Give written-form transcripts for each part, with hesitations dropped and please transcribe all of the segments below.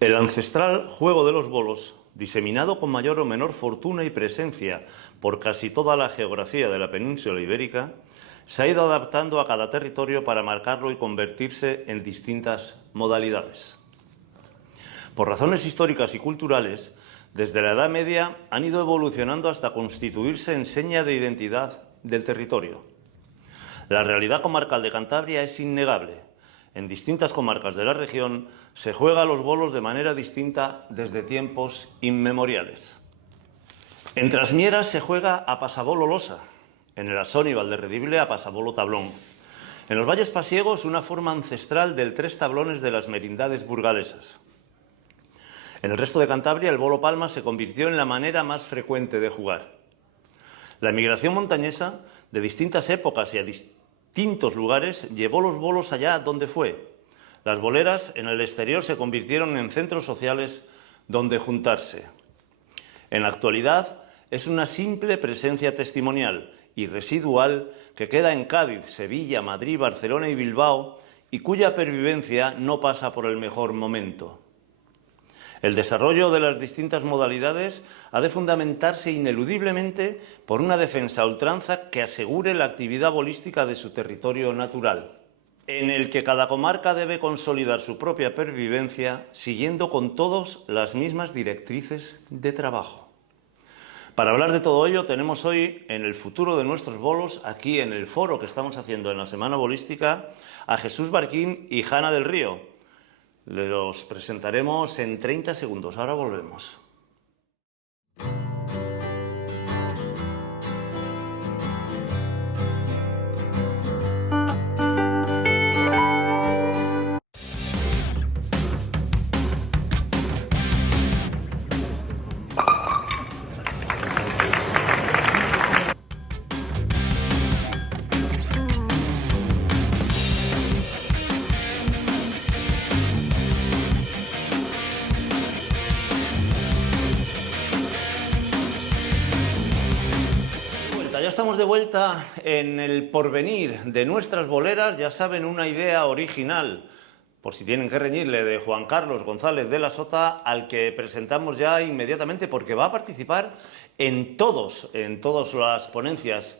El ancestral juego de los bolos, diseminado con mayor o menor fortuna y presencia por casi toda la geografía de la península ibérica, se ha ido adaptando a cada territorio para marcarlo y convertirse en distintas modalidades. Por razones históricas y culturales, desde la Edad Media han ido evolucionando hasta constituirse en seña de identidad del territorio. La realidad comarcal de Cantabria es innegable. En distintas comarcas de la región se juega a los bolos de manera distinta desde tiempos inmemoriales. En Trasmieras se juega a pasabolo losa, en el Asón y Valderredible a pasabolo tablón. En los valles pasiegos una forma ancestral del 3 tablones de las merindades burgalesas. En el resto de Cantabria el bolo palma se convirtió en la manera más frecuente de jugar. La emigración montañesa de distintas épocas y a distintos lugares llevó los bolos allá donde fue. Las boleras en el exterior se convirtieron en centros sociales donde juntarse. En la actualidad es una simple presencia testimonial y residual que queda en Cádiz, Sevilla, Madrid, Barcelona y Bilbao y cuya pervivencia no pasa por el mejor momento. El desarrollo de las distintas modalidades ha de fundamentarse ineludiblemente por una defensa a ultranza que asegure la actividad bolística de su territorio natural, en el que cada comarca debe consolidar su propia pervivencia siguiendo con todos las mismas directrices de trabajo. Para hablar de todo ello tenemos hoy en el futuro de nuestros bolos, aquí en el foro que estamos haciendo en la Semana Bolística, a Jesús Barquín y Jana del Río. Los presentaremos en 30 segundos. Ahora volvemos. Ya estamos de vuelta en el porvenir de nuestras boleras, ya saben, una idea original, por si tienen que reñirle, de Juan Carlos González de la Sota, al que presentamos ya inmediatamente porque va a participar en todas las ponencias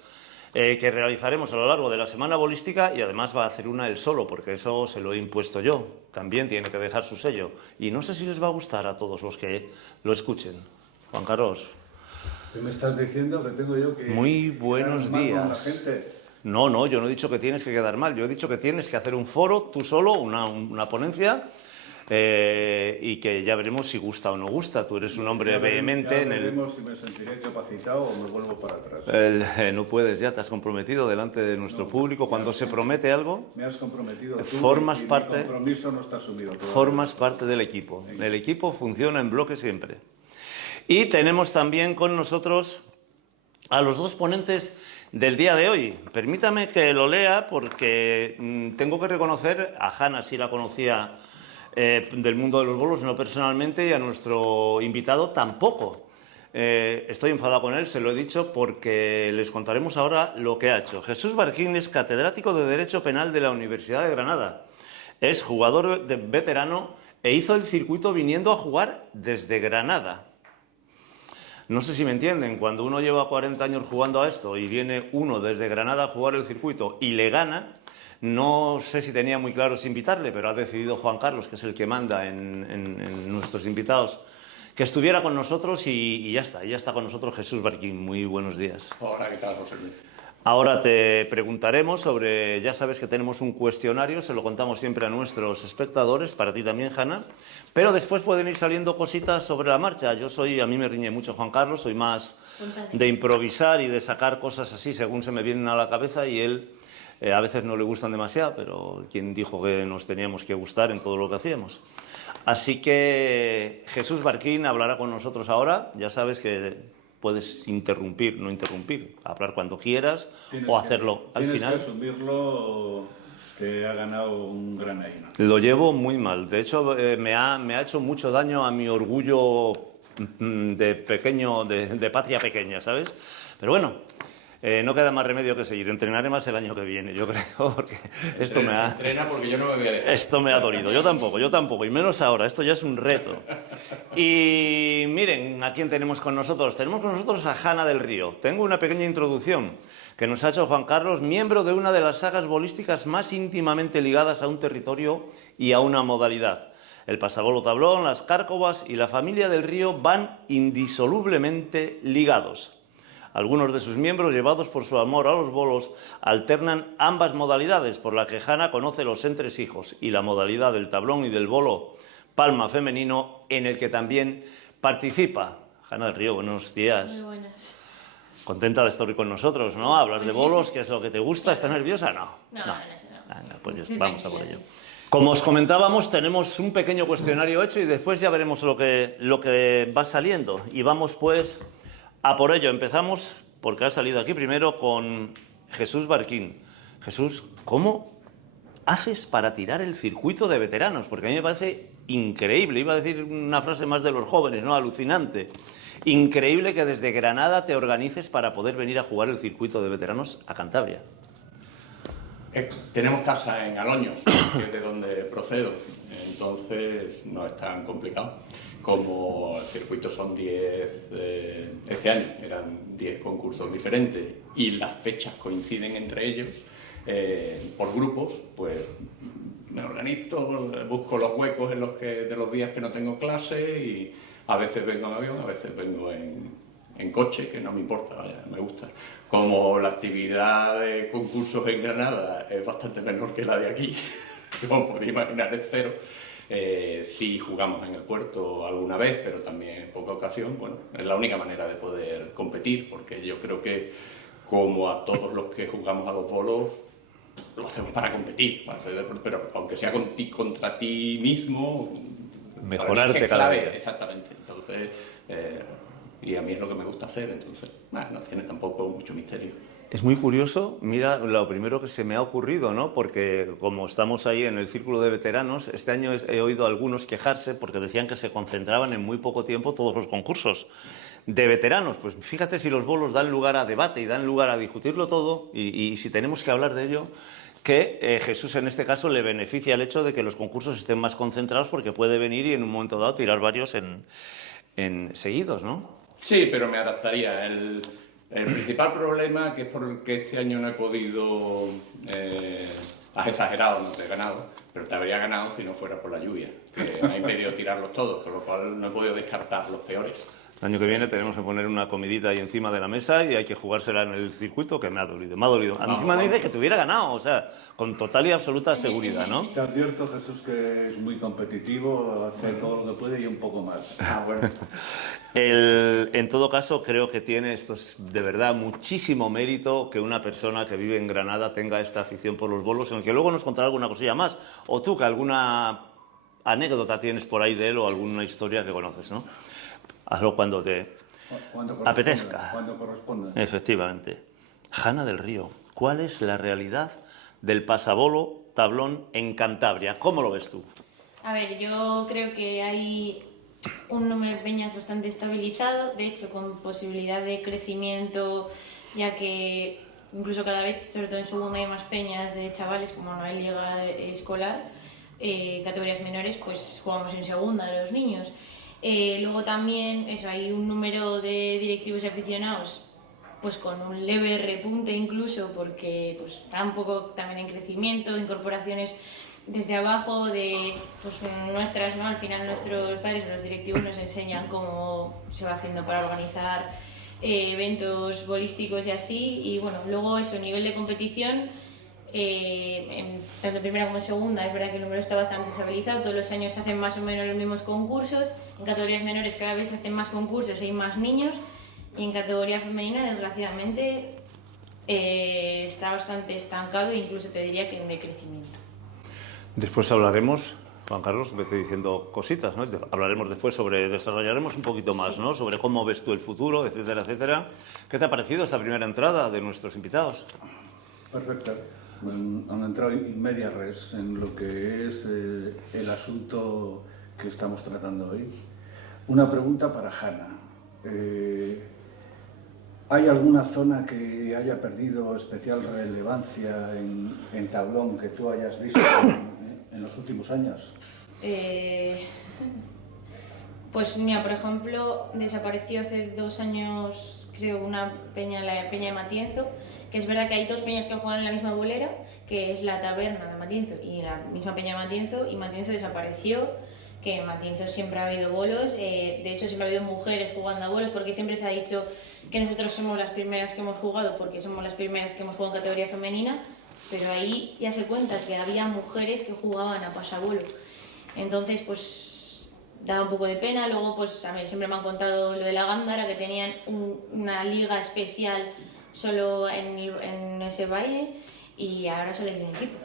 que realizaremos a lo largo de la Semana Bolística y además va a hacer una él solo, porque eso se lo he impuesto yo, también tiene que dejar su sello y no sé si les va a gustar a todos los que lo escuchen. Juan Carlos. ¿Qué me estás diciendo? Que tengo yo que... Muy buenos días. No, yo no he dicho que tienes que quedar mal, yo he dicho que tienes que hacer un foro tú solo, una ponencia, y que ya veremos si gusta o no gusta. Tú eres un hombre vehemente en el... Ya veremos si me sentiré capacitado o me vuelvo para atrás. No puedes, ya te has comprometido delante de nuestro público. Cuando se promete algo, me has comprometido tú formas parte, mi compromiso no está asumido todavía. Formas parte del equipo. El equipo funciona en bloque siempre. Y tenemos también con nosotros a los dos ponentes del día de hoy. Permítame que lo lea porque tengo que reconocer, a Jana sí la conocía del mundo de los bolos, no personalmente, y a nuestro invitado tampoco. Estoy enfadado con él, se lo he dicho, porque les contaremos ahora lo que ha hecho. Jesús Barquín es catedrático de Derecho Penal de la Universidad de Granada. Es jugador veterano e hizo el circuito viniendo a jugar desde Granada. No sé si me entienden, cuando uno lleva 40 años jugando a esto y viene uno desde Granada a jugar el circuito y le gana, no sé si tenía muy claro si invitarle, pero ha decidido Juan Carlos, que es el que manda en nuestros invitados, que estuviera con nosotros y ya está con nosotros Jesús Barquín. Muy buenos días. Hola, ¿qué tal, José Luis? Ahora te preguntaremos sobre, ya sabes que tenemos un cuestionario, se lo contamos siempre a nuestros espectadores, para ti también, Jana, pero después pueden ir saliendo cositas sobre la marcha. A mí me riñe mucho Juan Carlos, soy más de improvisar y de sacar cosas así según se me vienen a la cabeza y él a veces no le gustan demasiado, pero quien dijo que nos teníamos que gustar en todo lo que hacíamos. Así que Jesús Barquín hablará con nosotros ahora, ya sabes que... Puedes interrumpir, no interrumpir, hablar cuando quieras o hacerlo al final. Tienes que asumirlo, que ha ganado un gran año. Lo llevo muy mal. De hecho, me ha hecho mucho daño a mi orgullo de patria pequeña, ¿sabes? Pero bueno, No queda más remedio que seguir. Entrenaré más el año que viene, yo creo, porque esto me ha... Entrena porque yo no me voy a dejar. Esto me ha dolido. Yo tampoco, y menos ahora. Esto ya es un reto. Y miren, ¿a quién tenemos con nosotros? Tenemos con nosotros a Hanna del Río. Tengo una pequeña introducción que nos ha hecho Juan Carlos, miembro de una de las sagas bolísticas más íntimamente ligadas a un territorio y a una modalidad. El pasabolo tablón, las cárcovas y la familia del Río van indisolublemente ligados. Algunos de sus miembros, llevados por su amor a los bolos, alternan ambas modalidades, por la que Hanna conoce los entresijos y la modalidad del tablón y del bolo palma femenino, en el que también participa. Hanna del Río, buenos días. Muy buenas. Contenta de estar hoy con nosotros, ¿no? Hablar de bolos, ¿qué es lo que te gusta? ¿Estás nerviosa? No. No. Venga, pues ya vamos a por ello. Como os comentábamos, tenemos un pequeño cuestionario hecho y después ya veremos lo que va saliendo. Y vamos pues a por ello. Empezamos, porque ha salido aquí primero, con Jesús Barquín. Jesús, ¿cómo haces para tirar el circuito de veteranos? Porque a mí me parece increíble. Iba a decir una frase más de los jóvenes, ¿no? Alucinante. Increíble que desde Granada te organices para poder venir a jugar el circuito de veteranos a Cantabria. Tenemos casa en Aloños, que es de donde procedo, entonces no es tan complicado. Como el circuito son 10, este año eran 10 concursos diferentes y las fechas coinciden entre ellos, por grupos, pues me organizo, busco los huecos de los días que no tengo clase y a veces vengo en avión, a veces vengo en coche, que no me importa, vaya, me gusta. Como la actividad de concursos en Granada es bastante menor que la de aquí, como podéis imaginar es cero, sí jugamos en el puerto alguna vez, pero también en poca ocasión. Bueno, es la única manera de poder competir, porque yo creo que como a todos los que jugamos a los bolos, lo hacemos para competir, pero aunque sea contra ti mismo, mejorarte cada día. Exactamente, entonces... y a mí es lo que me gusta hacer, entonces no tiene tampoco mucho misterio. Es muy curioso, mira, lo primero que se me ha ocurrido, ¿no? Porque como estamos ahí en el círculo de veteranos, este año he oído a algunos quejarse porque decían que se concentraban en muy poco tiempo todos los concursos de veteranos. Pues fíjate si los bolos dan lugar a debate y dan lugar a discutirlo todo, y si tenemos que hablar de ello, que Jesús en este caso le beneficia el hecho de que los concursos estén más concentrados porque puede venir y en un momento dado tirar varios en seguidos, ¿no? Sí, pero me adaptaría. El principal problema, que es por el que este año no he podido... has exagerado, no te he ganado, pero te habría ganado si no fuera por la lluvia, que me ha impedido tirarlos todos, con lo cual no he podido descartar los peores. El año que viene tenemos que poner una comidita ahí encima de la mesa y hay que jugársela en el circuito, que me ha dolido. Encima me dice que te hubiera ganado, o sea, con total y absoluta seguridad, ¿no? Te advierto, Jesús, que es muy competitivo, hace todo lo que puede y un poco más. Bueno. En todo caso, creo que tiene, esto es de verdad muchísimo mérito que una persona que vive en Granada tenga esta afición por los bolos, en el que luego nos contará alguna cosilla más, o tú que alguna anécdota tienes por ahí de él o alguna historia que conoces, ¿no? Hazlo cuando te apetezca. Cuando corresponda. Efectivamente. Hanna del Río, ¿cuál es la realidad del pasabolo tablón en Cantabria? ¿Cómo lo ves tú? A ver, yo creo que hay un número de peñas bastante estabilizado, de hecho con posibilidad de crecimiento, ya que incluso cada vez, sobre todo en segunda, hay más peñas de chavales, como no hay liga escolar, categorías menores, pues jugamos en segunda los niños. Luego también eso, hay un número de directivos y aficionados pues con un leve repunte incluso, porque pues, está un poco también en crecimiento, incorporaciones desde abajo de pues, nuestras, ¿no? Al final nuestros padres o los directivos nos enseñan cómo se va haciendo para organizar eventos bolísticos y así, y bueno, luego eso, nivel de competición, tanto en primera como en segunda, es verdad que el número está bastante estabilizado, todos los años se hacen más o menos los mismos concursos, en categorías menores cada vez se hacen más concursos y hay más niños, y en categoría femenina, desgraciadamente, está bastante estancado e incluso te diría que en decrecimiento. Después hablaremos, Juan Carlos, vete diciendo cositas, ¿no? Hablaremos después desarrollaremos un poquito más, ¿no? Sobre cómo ves tú el futuro, etcétera, etcétera. ¿Qué te ha parecido esta primera entrada de nuestros invitados? Perfecto. Han entrado in media res en lo que es el asunto que estamos tratando hoy. Una pregunta para Hanna. ¿Hay alguna zona que haya perdido especial relevancia en tablón que tú hayas visto en los últimos años? Pues mira, por ejemplo, desapareció hace 2 años, creo, una peña, la peña de Matienzo, que es verdad que hay 2 peñas que juegan en la misma bolera, que es la taberna de Matienzo y la misma peña de Matienzo, y Matienzo desapareció, que en Matienzo siempre ha habido bolos, de hecho siempre ha habido mujeres jugando a bolos, porque siempre se ha dicho que nosotros somos las primeras que hemos jugado, porque somos las primeras que hemos jugado en categoría femenina, pero ahí ya se cuenta que había mujeres que jugaban a pasabolo. Entonces, pues daba un poco de pena. Luego, pues a mí siempre me han contado lo de la Gándara, que tenían una liga especial solo en ese baile, y ahora solo hay un equipo.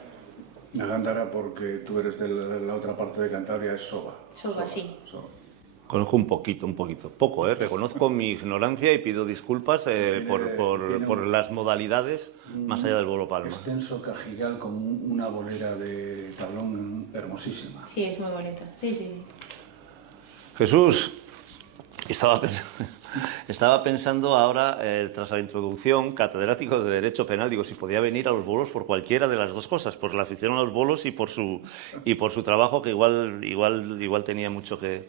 La Gándara, porque tú eres de la otra parte de Cantabria, es Soba. Soba, sí. Soba. Conozco un poquito, poco, reconozco mi ignorancia y pido disculpas por las modalidades más allá del bolo palma. Extenso cajigal con una bolera de tablón hermosísima. Sí, es muy bonita. Sí. Jesús, estaba pensando ahora, tras la introducción, catedrático de Derecho Penal, digo, si podía venir a los bolos por cualquiera de las dos cosas, por la afición a los bolos y por su trabajo, que igual tenía mucho que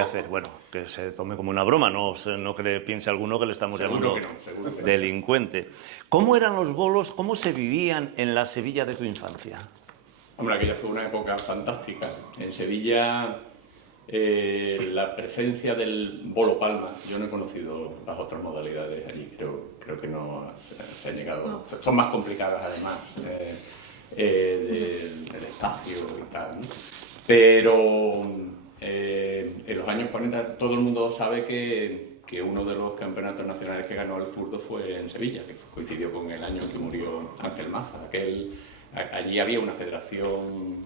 hacer. Bueno, que se tome como una broma, no piense alguno que le estamos llamando seguro que no. delincuente. ¿Cómo eran los bolos? ¿Cómo se vivían en la Sevilla de tu infancia? Hombre, aquella fue una época fantástica. En Sevilla, la presencia del bolo palma, yo no he conocido las otras modalidades allí, creo que no se han llegado. No. Son más complicadas además, del espacio y tal, ¿no? Pero en los años 40 todo el mundo sabe que uno de los campeonatos nacionales que ganó el Furdo fue en Sevilla, que coincidió con el año en que murió Ángel Maza. Allí había una federación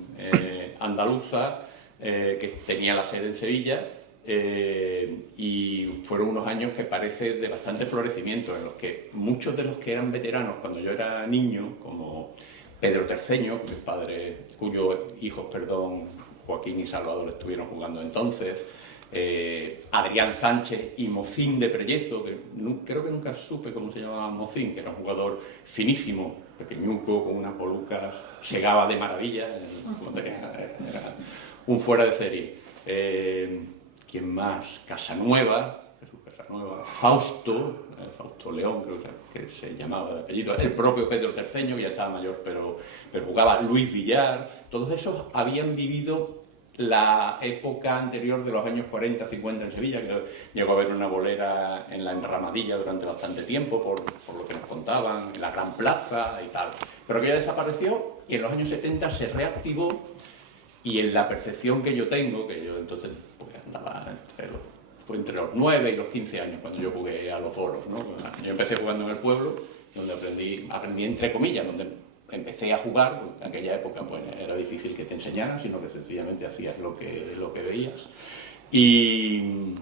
andaluza que tenía la sede en Sevilla, y fueron unos años que parece de bastante florecimiento, en los que muchos de los que eran veteranos cuando yo era niño, como Pedro Terceño, cuyos hijos, Joaquín y Salvador, estuvieron jugando entonces, Adrián Sánchez y Mocín de Prellezo, que creo que nunca supe cómo se llamaba Mocín, que era un jugador finísimo, pequeñuco, con unas polucas, segaba de maravilla, era un fuera de serie. ¿Quién más? Jesús Casanueva, Fausto León, creo que se llamaba de apellido, el propio Pedro Terceño, que ya estaba mayor, pero jugaba, Luis Villar. Todos esos habían vivido la época anterior de los años 40-50 en Sevilla, que llegó a haber una bolera en la Enramadilla durante bastante tiempo, por lo que nos contaban, en la Gran Plaza y tal, pero que ya desapareció, y en los años 70 se reactivó, y en la percepción que yo tengo, que yo entonces pues, andaba fue entre los 9 y los 15 años cuando yo jugué a los bolos, ¿no? Yo empecé jugando en el pueblo, donde aprendí entre comillas, donde empecé a jugar, porque en aquella época pues, era difícil que te enseñaran, sino que sencillamente hacías lo que veías. Y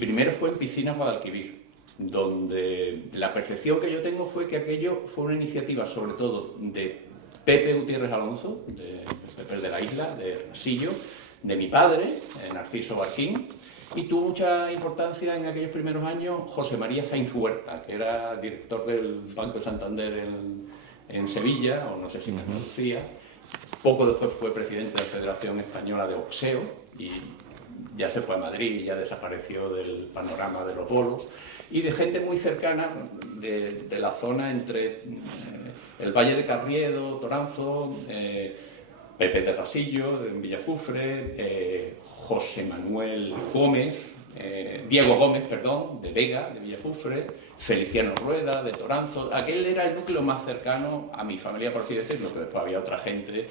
primero fue en Piscinas Guadalquivir, donde la percepción que yo tengo fue que aquello fue una iniciativa sobre todo de Pepe Gutiérrez Alonso, de Pepe de la Isla, de Rasillo, de mi padre, Narciso Barquín, y tuvo mucha importancia en aquellos primeros años José María Sainz Huerta, que era director del Banco de Santander en Sevilla, o no sé si me conocía. Poco después fue presidente de la Federación Española de Boxeo y ya se fue a Madrid y ya desapareció del panorama de los bolos. Y de gente muy cercana de la zona entre el Valle de Carriedo, Toranzo, Pepe de Rasillo, en Villafufre, José Manuel Gómez, Diego Gómez, perdón, de Vega, de Villafufre, Feliciano Rueda, de Toranzo. Aquel era el núcleo más cercano a mi familia, por así decirlo, pero después había otra gente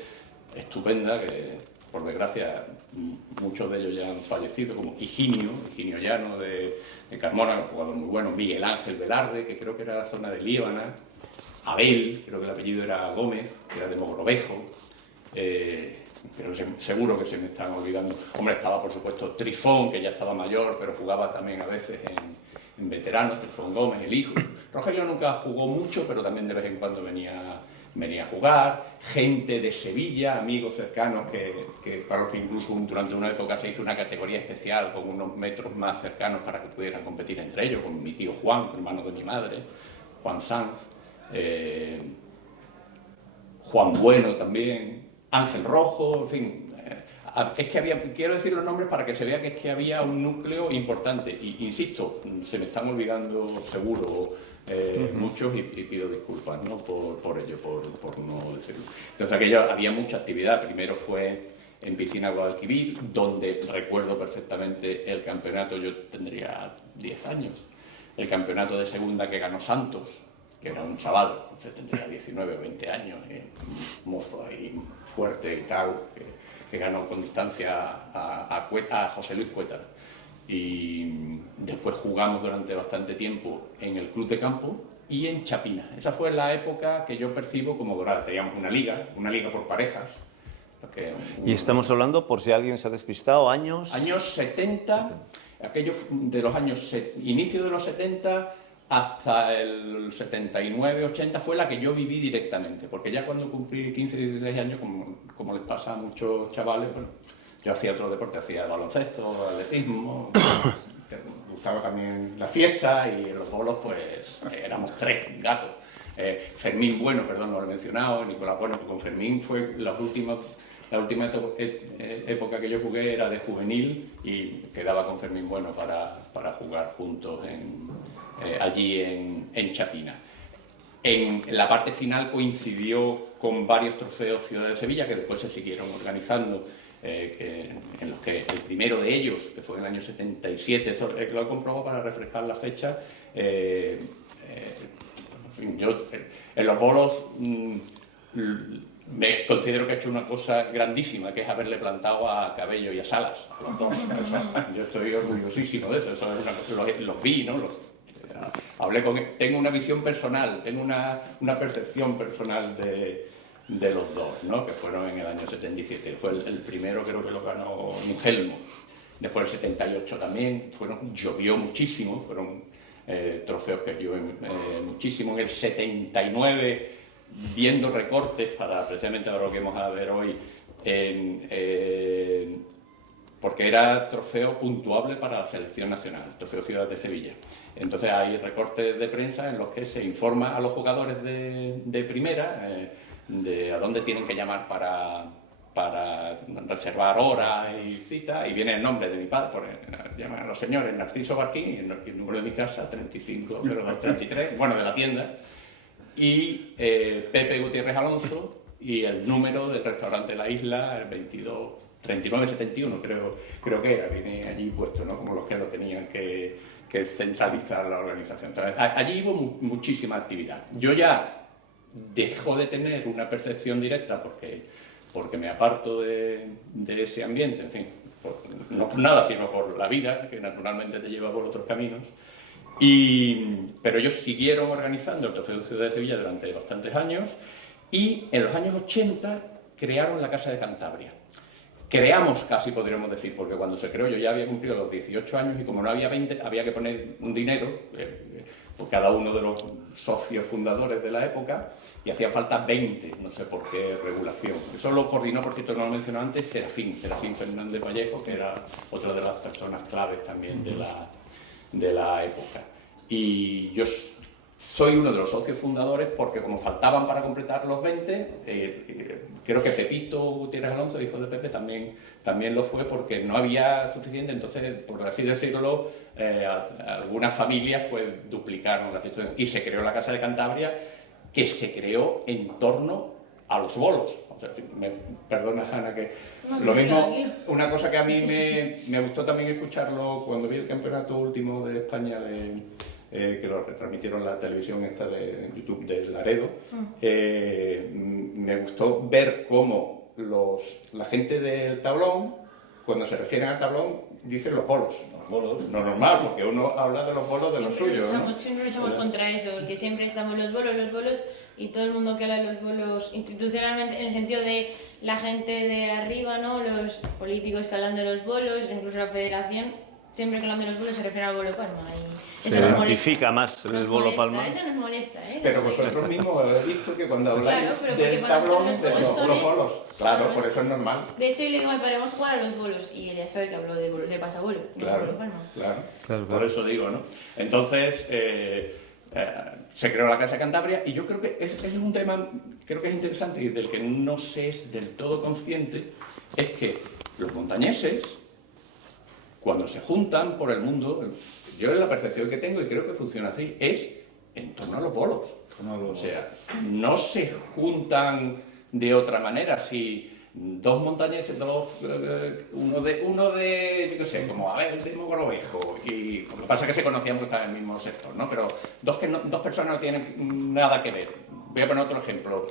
estupenda que, por desgracia, muchos de ellos ya han fallecido, como Higinio Llano de Carmona, un jugador muy bueno, Miguel Ángel Velarde, que creo que era de la zona de Líbana, Abel, creo que el apellido era Gómez, que era de Mogrovejo, pero seguro que se me están olvidando. Hombre, estaba por supuesto Trifón, que ya estaba mayor, pero jugaba también a veces en veteranos, Trifón Gómez, el hijo. Rogelio nunca jugó mucho, pero también de vez en cuando venía venía a jugar, gente de Sevilla, amigos cercanos, que para los que incluso durante una época se hizo una categoría especial con unos metros más cercanos para que pudieran competir entre ellos, con mi tío Juan, hermano de mi madre, Juan Sanz, Juan Bueno también, Ángel Rojo, en fin. Es que quiero decir los nombres para que se vea que es que había un núcleo importante. Y insisto, se me están olvidando seguro muchos y pido disculpas, ¿no? por ello, por no decirlo. Entonces había mucha actividad. Primero fue en Piscina Guadalquivir, donde recuerdo perfectamente el campeonato, yo tendría 10 años, el campeonato de segunda que ganó Santos, que era un chaval, tendría 19 o 20 años, mozo ahí fuerte y tal, que ganó con distancia a José Luis Cuétara. Y después jugamos durante bastante tiempo en el Club de Campo y en Chapina. Esa fue la época que yo percibo como dorada. Teníamos una liga por parejas. Y estamos hablando, por si alguien se ha despistado, años... Años 70, aquellos de los años... Inicio de los 70 hasta el 79, 80 fue la que yo viví directamente. Porque ya cuando cumplí 15, 16 años, como les pasa a muchos chavales, bueno, yo hacía otro deporte, hacía baloncesto, atletismo, me gustaba también la fiesta y en los bolos pues éramos 3 gatos. Fermín Bueno, perdón, no lo he mencionado, Nicolás Bueno, con Fermín fue la última época que yo jugué era de juvenil y quedaba con Fermín Bueno para jugar juntos allí en Chapina. En la parte final coincidió con varios trofeos Ciudad de Sevilla que después se siguieron organizando, en los que el primero de ellos, que fue en el año 77, esto lo he comprobado para refrescar la fecha, en fin, yo en los bolos me considero que he hecho una cosa grandísima, que es haberle plantado a Cabello y a Salas, a los dos. O sea, yo estoy orgullosísimo de eso, eso es una cosa, los vi, ¿no? Hablé con él. Tengo una visión personal, tengo una percepción personal de los dos, ¿no? Que fueron en el año 77. Fue el primero, creo que lo ganó Mugelmo. Después el 78 también, llovió muchísimo, fueron trofeos que llueve muchísimo. En el 79, viendo recortes para precisamente lo que vamos a ver hoy, porque era trofeo puntuable para la selección nacional, trofeo Ciudad de Sevilla. Entonces hay recortes de prensa en los que se informa a los jugadores de primera de a dónde tienen que llamar para reservar hora y cita, y viene el nombre de mi padre, llaman a los señores Narciso Barquín y el número de mi casa 350233, bueno, de la tienda, y Pepe Gutiérrez Alonso y el número del restaurante La Isla, el 3971 creo que era, viene allí puesto, ¿no? Como los que lo tenían que centralizar la organización. Entonces, allí hubo muchísima actividad. Yo ya dejo de tener una percepción directa porque me aparto de ese ambiente, en fin, no por nada, sino por la vida, que naturalmente te lleva por otros caminos. Pero ellos siguieron organizando el Trofeo de Ciudad de Sevilla durante bastantes años y en los años 80 crearon la Casa de Cantabria. Creamos casi, podríamos decir, porque cuando se creó yo ya había cumplido los 18 años y como no había 20, había que poner un dinero por cada uno de los socios fundadores de la época y hacía falta 20, no sé por qué regulación. Eso lo coordinó, por cierto, no lo mencioné antes, Serafín Fernández Vallejo, que era otra de las personas claves también de la época. Y yo soy uno de los socios fundadores porque como faltaban para completar los 20, creo que Pepito Gutiérrez Alonso, hijo de Pepe, también lo fue porque no había suficiente, entonces, por así decirlo, algunas familias pues duplicaron la situación y se creó la Casa de Cantabria, que se creó en torno a los bolos. O sea, perdona, Ana, que lo mismo, una cosa que a mí me gustó también escucharlo cuando vi el campeonato último de España que lo retransmitieron en la televisión esta de YouTube de Laredo, me gustó ver cómo la gente del tablón, cuando se refieren al tablón, dicen los bolos. Los bolos, no normal, porque uno habla de los bolos de los suyos. Siempre luchamos contra eso, porque siempre estamos los bolos, y todo el mundo que habla de los bolos institucionalmente, en el sentido de la gente de arriba, ¿no? Los políticos que hablan de los bolos, incluso la federación, siempre que hablan de los bolos se refiere al bolo Palma. Y Se eso nos identifica más Nos el bolo molesta, Palma. Eso nos molesta, ¿eh? Pero vosotros mismos habéis visto que cuando habláis Claro, pero porque del para nosotros tablón los decimos bolos son los el- bolos. Claro, son- por eso es normal. De hecho, yo le digo a mi padre, vamos a jugar a los bolos. Y él ya sabe que hablo de pasabolo, no de Claro, bolo Palma. claro. Por eso digo, ¿no? Entonces, se creó la Casa Cantabria y yo creo que ese es un tema, creo que es interesante y del que no se es del todo consciente, es que los montañeses, cuando se juntan por el mundo, yo es la percepción que tengo y creo que funciona así, es en torno a los bolos. O sea, no se juntan de otra manera. Si dos montañeses, uno de, yo qué sé, como a ver, de Mogrovejo, y lo que pasa es que se conocían porque estaban en el mismo sector, ¿no? Pero dos personas no tienen nada que ver. Voy a poner otro ejemplo.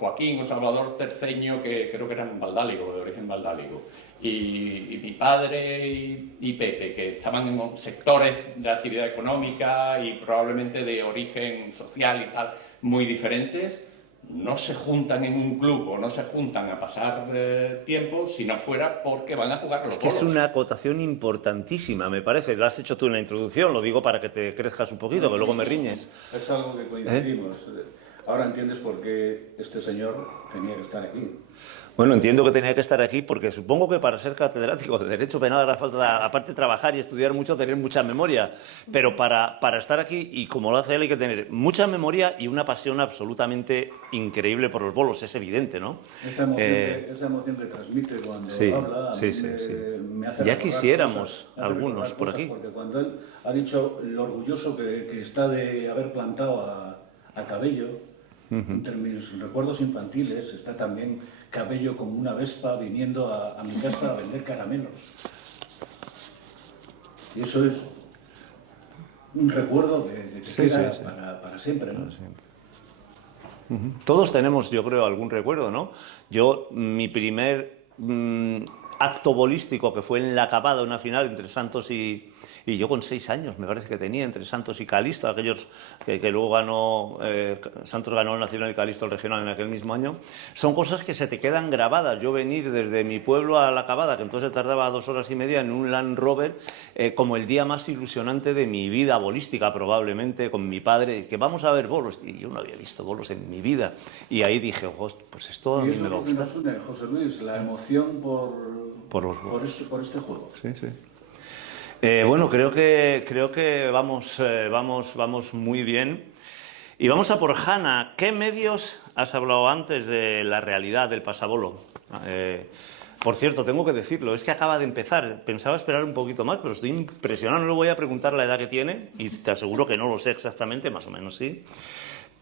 Joaquín o Salvador Terceño, que creo que eran valdáligo, de origen valdáligo, y mi padre y Pepe, que estaban en sectores de actividad económica y probablemente de origen social y tal, muy diferentes, no se juntan en un club o no se juntan a pasar tiempo si no fuera porque van a jugar los Es que es bolos. una acotación importantísima, me parece. Lo has hecho tú en la introducción, lo digo para que te crezcas un poquito, que luego me riñes. Es algo que coincidimos. Ahora entiendes por qué este señor tenía que estar aquí. Bueno, entiendo que tenía que estar aquí porque supongo que para ser catedrático de Derecho Penal hará falta, aparte de trabajar y estudiar mucho, tener mucha memoria. Pero para estar aquí, y como lo hace él, hay que tener mucha memoria y una pasión absolutamente increíble por los bolos, es evidente, ¿no? Esa emoción que transmite cuando Sí, habla, a sí, mí sí, sí. me hace Ya recordar quisiéramos me hace algunos recordar por cosas, aquí. Porque cuando él ha dicho lo orgulloso que está de haber plantado a Cabello, entre mis recuerdos infantiles está también Cabello como una vespa viniendo a mi casa a vender caramelos. Y eso es un recuerdo que te Sí, queda sí, sí. para siempre, ¿no? Todos tenemos, yo creo, algún recuerdo, ¿no? Yo, mi primer acto bolístico, que fue en la Acabada, una final entre Santos y yo con 6 años, me parece que tenía, entre Santos y Calisto, aquellos que luego ganó, Santos ganó el Nacional y Calisto el Regional en aquel mismo año, son cosas que se te quedan grabadas. Yo venir desde mi pueblo a la Acabada, que entonces tardaba 2 horas y media en un Land Rover, como el día más ilusionante de mi vida bolística, probablemente, con mi padre, que vamos a ver bolos, y yo no había visto bolos en mi vida, y ahí dije, pues esto a Y mí eso me es va a lo que gustar. nos une, José Luis, la emoción Por los bolos. por este juego. Sí, sí. Bueno, creo que vamos muy bien. Y vamos a por Hanna. ¿Qué medios has hablado antes de la realidad del pasabolo? Por cierto, tengo que decirlo, es que acaba de empezar. Pensaba esperar un poquito más, pero estoy impresionado. No le voy a preguntar la edad que tiene, y te aseguro que no lo sé exactamente, más o menos sí.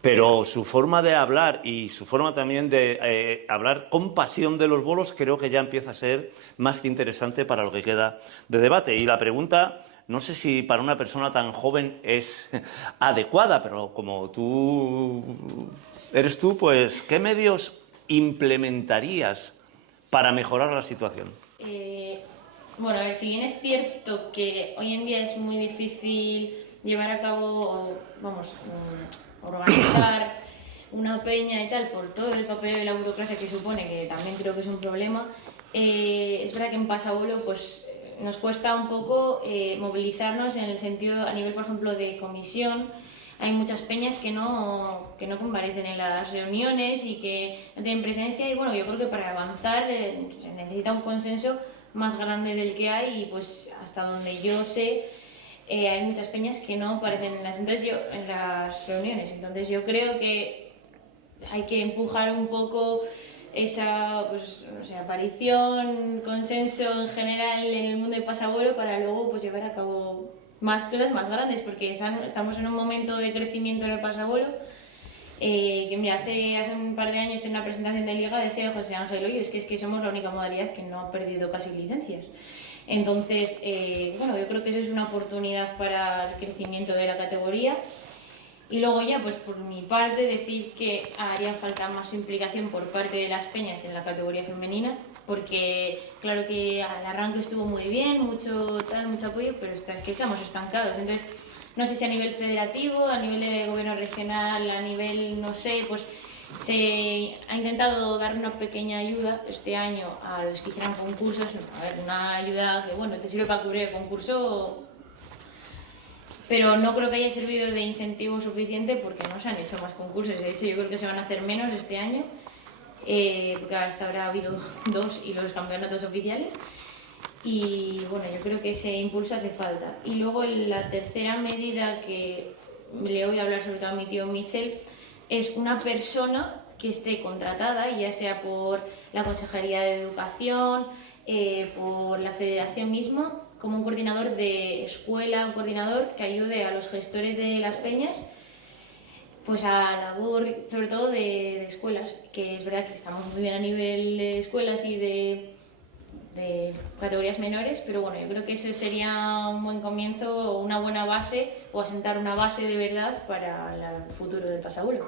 Pero su forma de hablar y su forma también de hablar con pasión de los bolos creo que ya empieza a ser más que interesante para lo que queda de debate. Y la pregunta, no sé si para una persona tan joven es adecuada, pero como tú eres tú, pues ¿qué medios implementarías para mejorar la situación? Bueno, a ver, si bien es cierto que hoy en día es muy difícil llevar a cabo, vamos, organizar una peña y tal, por todo el papel y la burocracia que supone, que también creo que es un problema, es verdad que en Pasabolo pues nos cuesta un poco movilizarnos en el sentido, a nivel, por ejemplo, de comisión. Hay muchas peñas que no comparecen en las reuniones y que no tienen presencia, y bueno, yo creo que para avanzar se necesita un consenso más grande del que hay, y pues hasta donde yo sé hay muchas peñas que no aparecen en las reuniones. Entonces yo creo que hay que empujar un poco esa pues, no sé, aparición, consenso en general en el mundo del pasabolo, para luego pues llevar a cabo más cosas más grandes, porque estamos en un momento de crecimiento en el pasabolo. Que mira, hace un par de años en una presentación de Liga decía José Ángel, oye, es que somos la única modalidad que no ha perdido casi licencias. Entonces, bueno, yo creo que eso es una oportunidad para el crecimiento de la categoría. Y luego ya, pues por mi parte, decir que haría falta más implicación por parte de las peñas en la categoría femenina, porque claro que al arranque estuvo muy bien, mucho apoyo, pero es que estamos estancados. Entonces, no sé si a nivel federativo, a nivel de gobierno regional, a nivel, no sé, pues Se ha intentado dar una pequeña ayuda este año a los que hicieran concursos, a ver, una ayuda que bueno, te sirve para cubrir el concurso, pero no creo que haya servido de incentivo suficiente porque no se han hecho más concursos. De hecho, yo creo que se van a hacer menos este año, porque hasta ahora ha habido 2 y los campeonatos oficiales. Y bueno, yo creo que ese impulso hace falta. Y luego la tercera medida que le voy a hablar sobre todo a mi tío Michel es una persona que esté contratada, ya sea por la Consejería de Educación, por la Federación misma, como un coordinador de escuela, un coordinador que ayude a los gestores de las peñas pues a labor sobre todo de escuelas, que es verdad que estamos muy bien a nivel de escuelas y de categorías menores, pero bueno, yo creo que ese sería un buen comienzo, una buena base, o asentar una base de verdad para el futuro del pasabuelo.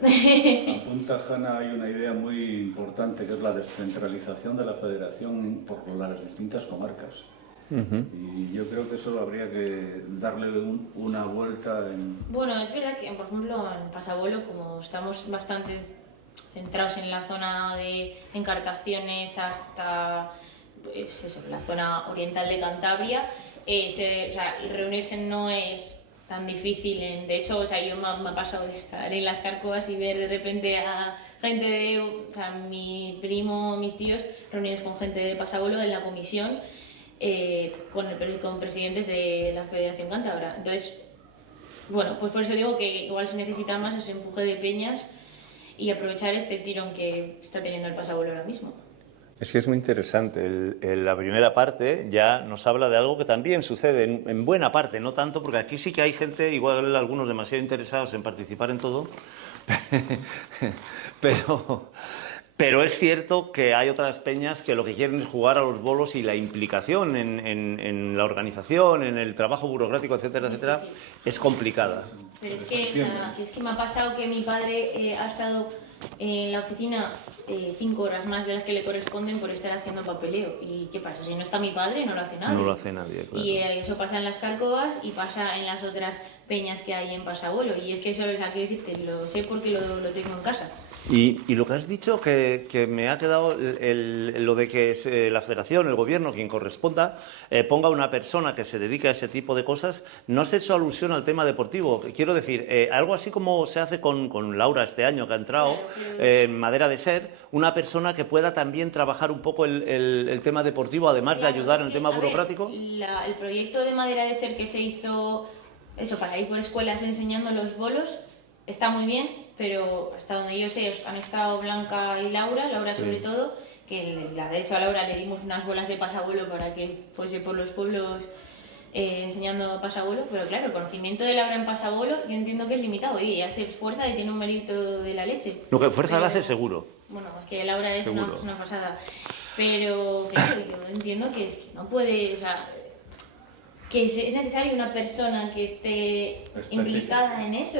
Apunta Hanna, hay una idea muy importante que es la descentralización de la federación por las distintas comarcas. Y yo creo que eso habría que darle una vuelta en... Bueno, es verdad que, por ejemplo, en Pasabuelo, como estamos bastante centrados en la zona de encartaciones hasta pues eso, la zona oriental de Cantabria, o sea, reunirse no es tan difícil. De hecho, o sea, yo me ha pasado de estar en las Carcovas y ver de repente a gente de, o sea, mi primo, mis tíos, reunidos con gente de Pasabuelo en la comisión, con presidentes de la Federación Cántabra. Entonces, bueno, pues por eso digo que igual se necesita más ese empuje de peñas y aprovechar este tirón que está teniendo el Pasabuelo ahora mismo. Es que es muy interesante. La primera parte ya nos habla de algo que también sucede en buena parte, no tanto, porque aquí sí que hay gente, igual algunos demasiado interesados en participar en todo, pero es cierto que hay otras peñas que lo que quieren es jugar a los bolos y la implicación en la organización, en el trabajo burocrático, etcétera, etcétera, es complicada. Pero es que, o sea, es que me ha pasado que mi padre ha estado en la oficina 5 horas más de las que le corresponden por estar haciendo papeleo. ¿Y qué pasa? Si no está mi padre, no lo hace nadie. No lo hace nadie, claro. Y eso pasa en las Cárcovas y pasa en las otras peñas que hay en Pasabuelo. Y es que eso, o sea, quiero decirte, lo sé porque lo tengo en casa. Y lo que has dicho, que me ha quedado lo de que la Federación, el Gobierno, quien corresponda, ponga una persona que se dedique a ese tipo de cosas, no has hecho alusión al tema deportivo. Quiero decir, algo así como se hace con Laura este año, que ha entrado, en Madera de Ser, una persona que pueda también trabajar un poco el tema deportivo, además de ayudar en el tema burocrático. El proyecto de Madera de Ser que se hizo, eso, para ir por escuelas enseñando los bolos, está muy bien, pero hasta donde yo sé han estado Blanca y Laura sobre todo, que de hecho a Laura le dimos unas bolas de pasabuelo para que fuese por los pueblos enseñando pasabuelo, pero claro, el conocimiento de Laura en pasabuelo yo entiendo que es limitado y ella se esfuerza y tiene un mérito de la leche. Lo que fuerza la hace seguro. Bueno, es que Laura es Seguro. una pasada, pero claro, yo entiendo que es que no puede, o sea, que es necesaria una persona que esté implicada en eso,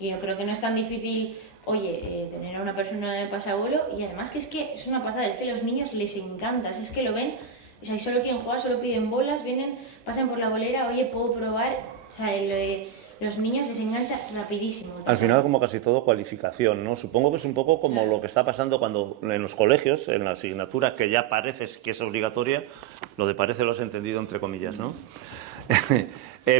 y yo creo que no es tan difícil, oye, tener a una persona de pasabuelo, y además que es una pasada, es que a los niños les encanta, es que lo ven, o sea, y solo quieren jugar, solo piden bolas, vienen, pasan por la bolera, oye, puedo probar, o sea, los niños les engancha rapidísimo. Al final, como casi todo, cualificación, ¿no? Supongo que es un poco como lo que está pasando cuando en los colegios, en la asignatura que ya parece que es obligatoria, lo de parece lo has entendido entre comillas, ¿no?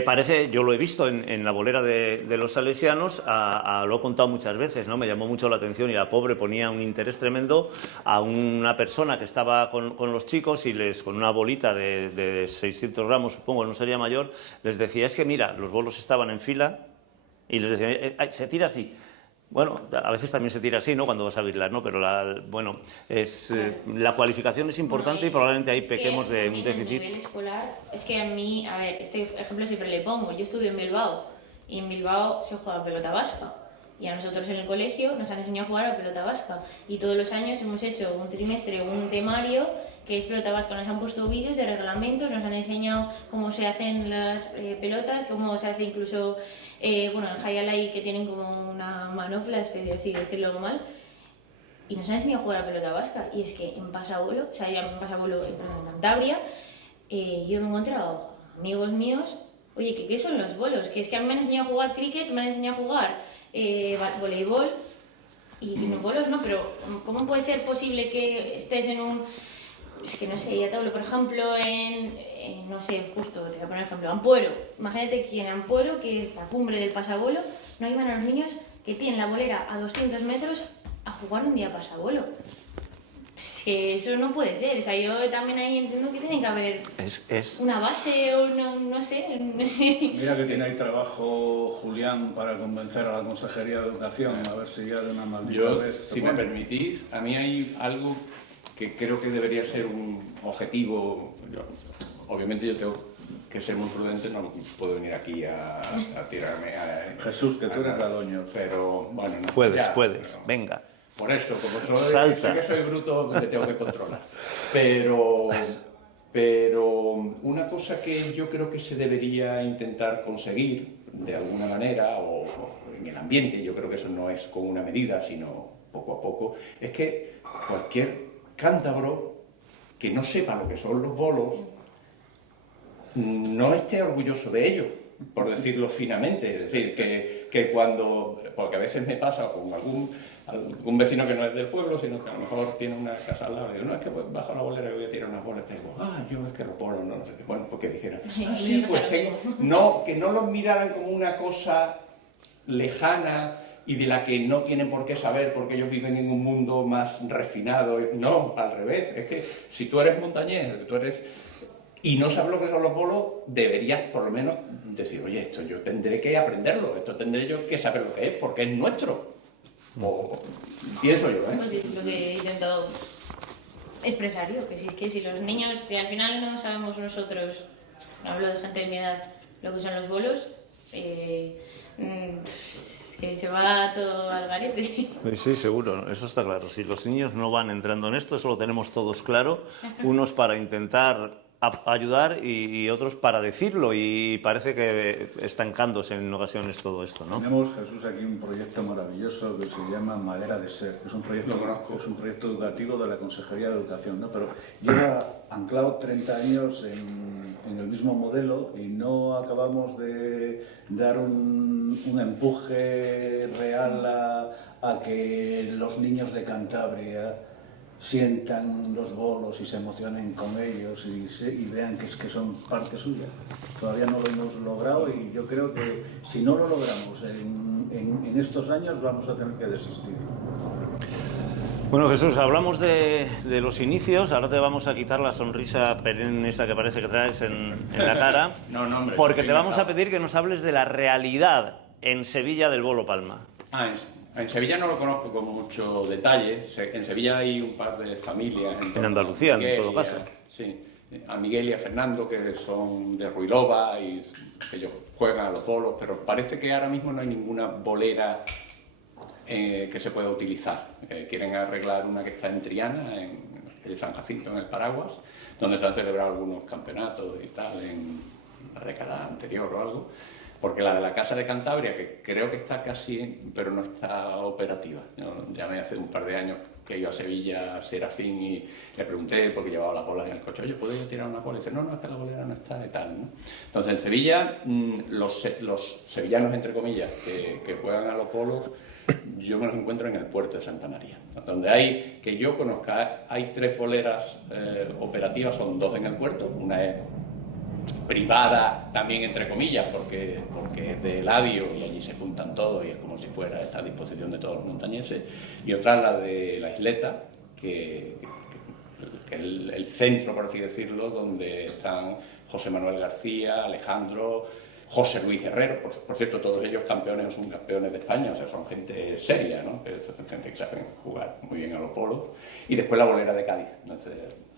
Parece, yo lo he visto en la bolera de los salesianos, lo he contado muchas veces, ¿no? Me llamó mucho la atención y la pobre ponía un interés tremendo a una persona que estaba con los chicos y con una bolita de 600 gramos, supongo, no sería mayor, les decía, es que mira, los bolos estaban en fila y les decía, se tira así. Bueno, a veces también se tira así, ¿no? Cuando vas a bailar, ¿no? Pero la cualificación es importante y probablemente ahí pequemos de un déficit. A nivel escolar, es que a mí, a ver, este ejemplo siempre le pongo. Yo estudio en Bilbao y en Bilbao se juega pelota vasca. Y a nosotros en el colegio nos han enseñado a jugar a pelota vasca. Y todos los años hemos hecho un trimestre, un temario que es pelota vasca. Nos han puesto vídeos de reglamentos, nos han enseñado cómo se hacen las pelotas, cómo se hace incluso... bueno, en Hayalay que tienen como una manopla, especie así, decirlo mal, y nos han enseñado a jugar a pelota vasca. Y es que en Pasabuelo, o sea, ya en Pasabuelo, en Cantabria, yo me he encontrado amigos míos, oye, ¿qué son los bolos? Que es que a mí me han enseñado a jugar cricket, me han enseñado a jugar voleibol, y no bolos no, pero ¿cómo puede ser posible que estés en un... Es que no sé, ya te hablo, por ejemplo, no sé, justo te voy a poner ejemplo, Ampuero. Imagínate que en Ampuero, que es la cumbre del pasabolo, no iban a los niños que tienen la bolera a 200 metros a jugar un día pasabolo. Es que eso no puede ser, o sea, yo también ahí entiendo que tiene que haber una base o no sé. Mira que tiene ahí trabajo Julián para convencer a la Consejería de Educación, a ver si ya de una maldita vez... Si me permitís, a mí hay algo que creo que debería ser un objetivo. Obviamente yo tengo que ser muy prudente, no puedo venir aquí a tirarme a... Jesús, que tú eres Gadoño. Pero, bueno... No, Puedes, pero, venga. Por eso, como sé que soy bruto, me tengo que controlar. Pero una cosa que yo creo que se debería intentar conseguir de alguna manera, o en el ambiente, yo creo que eso no es con una medida, sino poco a poco, es que cualquier cántabro que no sepa lo que son los bolos no esté orgulloso de ello, por decirlo finamente. Es decir, que cuando... Porque a veces me pasa con algún vecino que no es del pueblo, sino que a lo mejor tiene una casa al lado, y digo, no, es que bajo la bolera y voy a tirar unas bolas, y digo, yo es que los bolos no sé qué. Bueno, porque dijera, sí, pues que no los miraran como una cosa lejana y de la que no tienen por qué saber porque ellos viven en un mundo más refinado. No, al revés, es que si tú eres montañés, y no sabes lo que son los bolos, deberías por lo menos decir, oye, esto yo tendré que aprenderlo, esto tendré yo que saber lo que es, porque es nuestro. O pienso yo, ¿eh? Pues es lo que he intentado expresar yo, que si los niños, si al final no sabemos nosotros, hablo de gente de mi edad, lo que son los bolos, que se va todo al garete. Sí, seguro, eso está claro. Si los niños no van entrando en esto, eso lo tenemos todos claro. Unos para intentar ayudar y otros para decirlo, y parece que estancándose en ocasiones todo esto, ¿no? Tenemos, Jesús, aquí un proyecto maravilloso que se llama Madera de Ser. Es un proyecto educativo de la Consejería de Educación, ¿no? Pero lleva anclado 30 años en el mismo modelo y no acabamos de dar un empuje real a que los niños de Cantabria sientan los bolos y se emocionen con ellos y vean que son parte suya. Todavía no lo hemos logrado y yo creo que si no lo logramos en estos años vamos a tener que desistir. Bueno, Jesús, hablamos de los inicios, ahora te vamos a quitar la sonrisa perenne esa que parece que traes en la cara, No, hombre, porque te vamos a pedir que nos hables de la realidad en Sevilla del Bolo Palma. En Sevilla no lo conozco con mucho detalle. En Sevilla hay un par de familias. En Andalucía, en todo caso. Sí, a Miguel y a Fernando, que son de Ruilova y que ellos juegan a los bolos, pero parece que ahora mismo no hay ninguna bolera que se pueda utilizar. Quieren arreglar una que está en Triana, en el San Jacinto, en el Paraguas, donde se han celebrado algunos campeonatos y tal en la década anterior o algo. Porque la de la Casa de Cantabria, que creo que está casi, pero no está operativa. Yo llamé hace un par de años que iba a Sevilla a Serafín y le pregunté, porque llevaba las bolas en el coche, oye, ¿puedo ir a tirar una bola? Y dice, no, es que la bolera no está y tal, ¿no? Entonces, en Sevilla, los sevillanos, entre comillas, que juegan a los bolos, yo me los encuentro en el puerto de Santa María. Donde que yo conozca, hay 3 boleras operativas, son 2 en el puerto, una es privada también entre comillas porque es de Eladio y allí se juntan todos y es como si fuera esta a disposición de todos los montañeses, y otra es la de la Isleta, que es el centro, por así decirlo, donde están José Manuel García, Alejandro, José Luis Herrero, por cierto, todos ellos campeones o son campeones de España, o sea, son gente seria, ¿no? Son gente que saben jugar muy bien a los bolos. Y después la bolera de Cádiz, donde se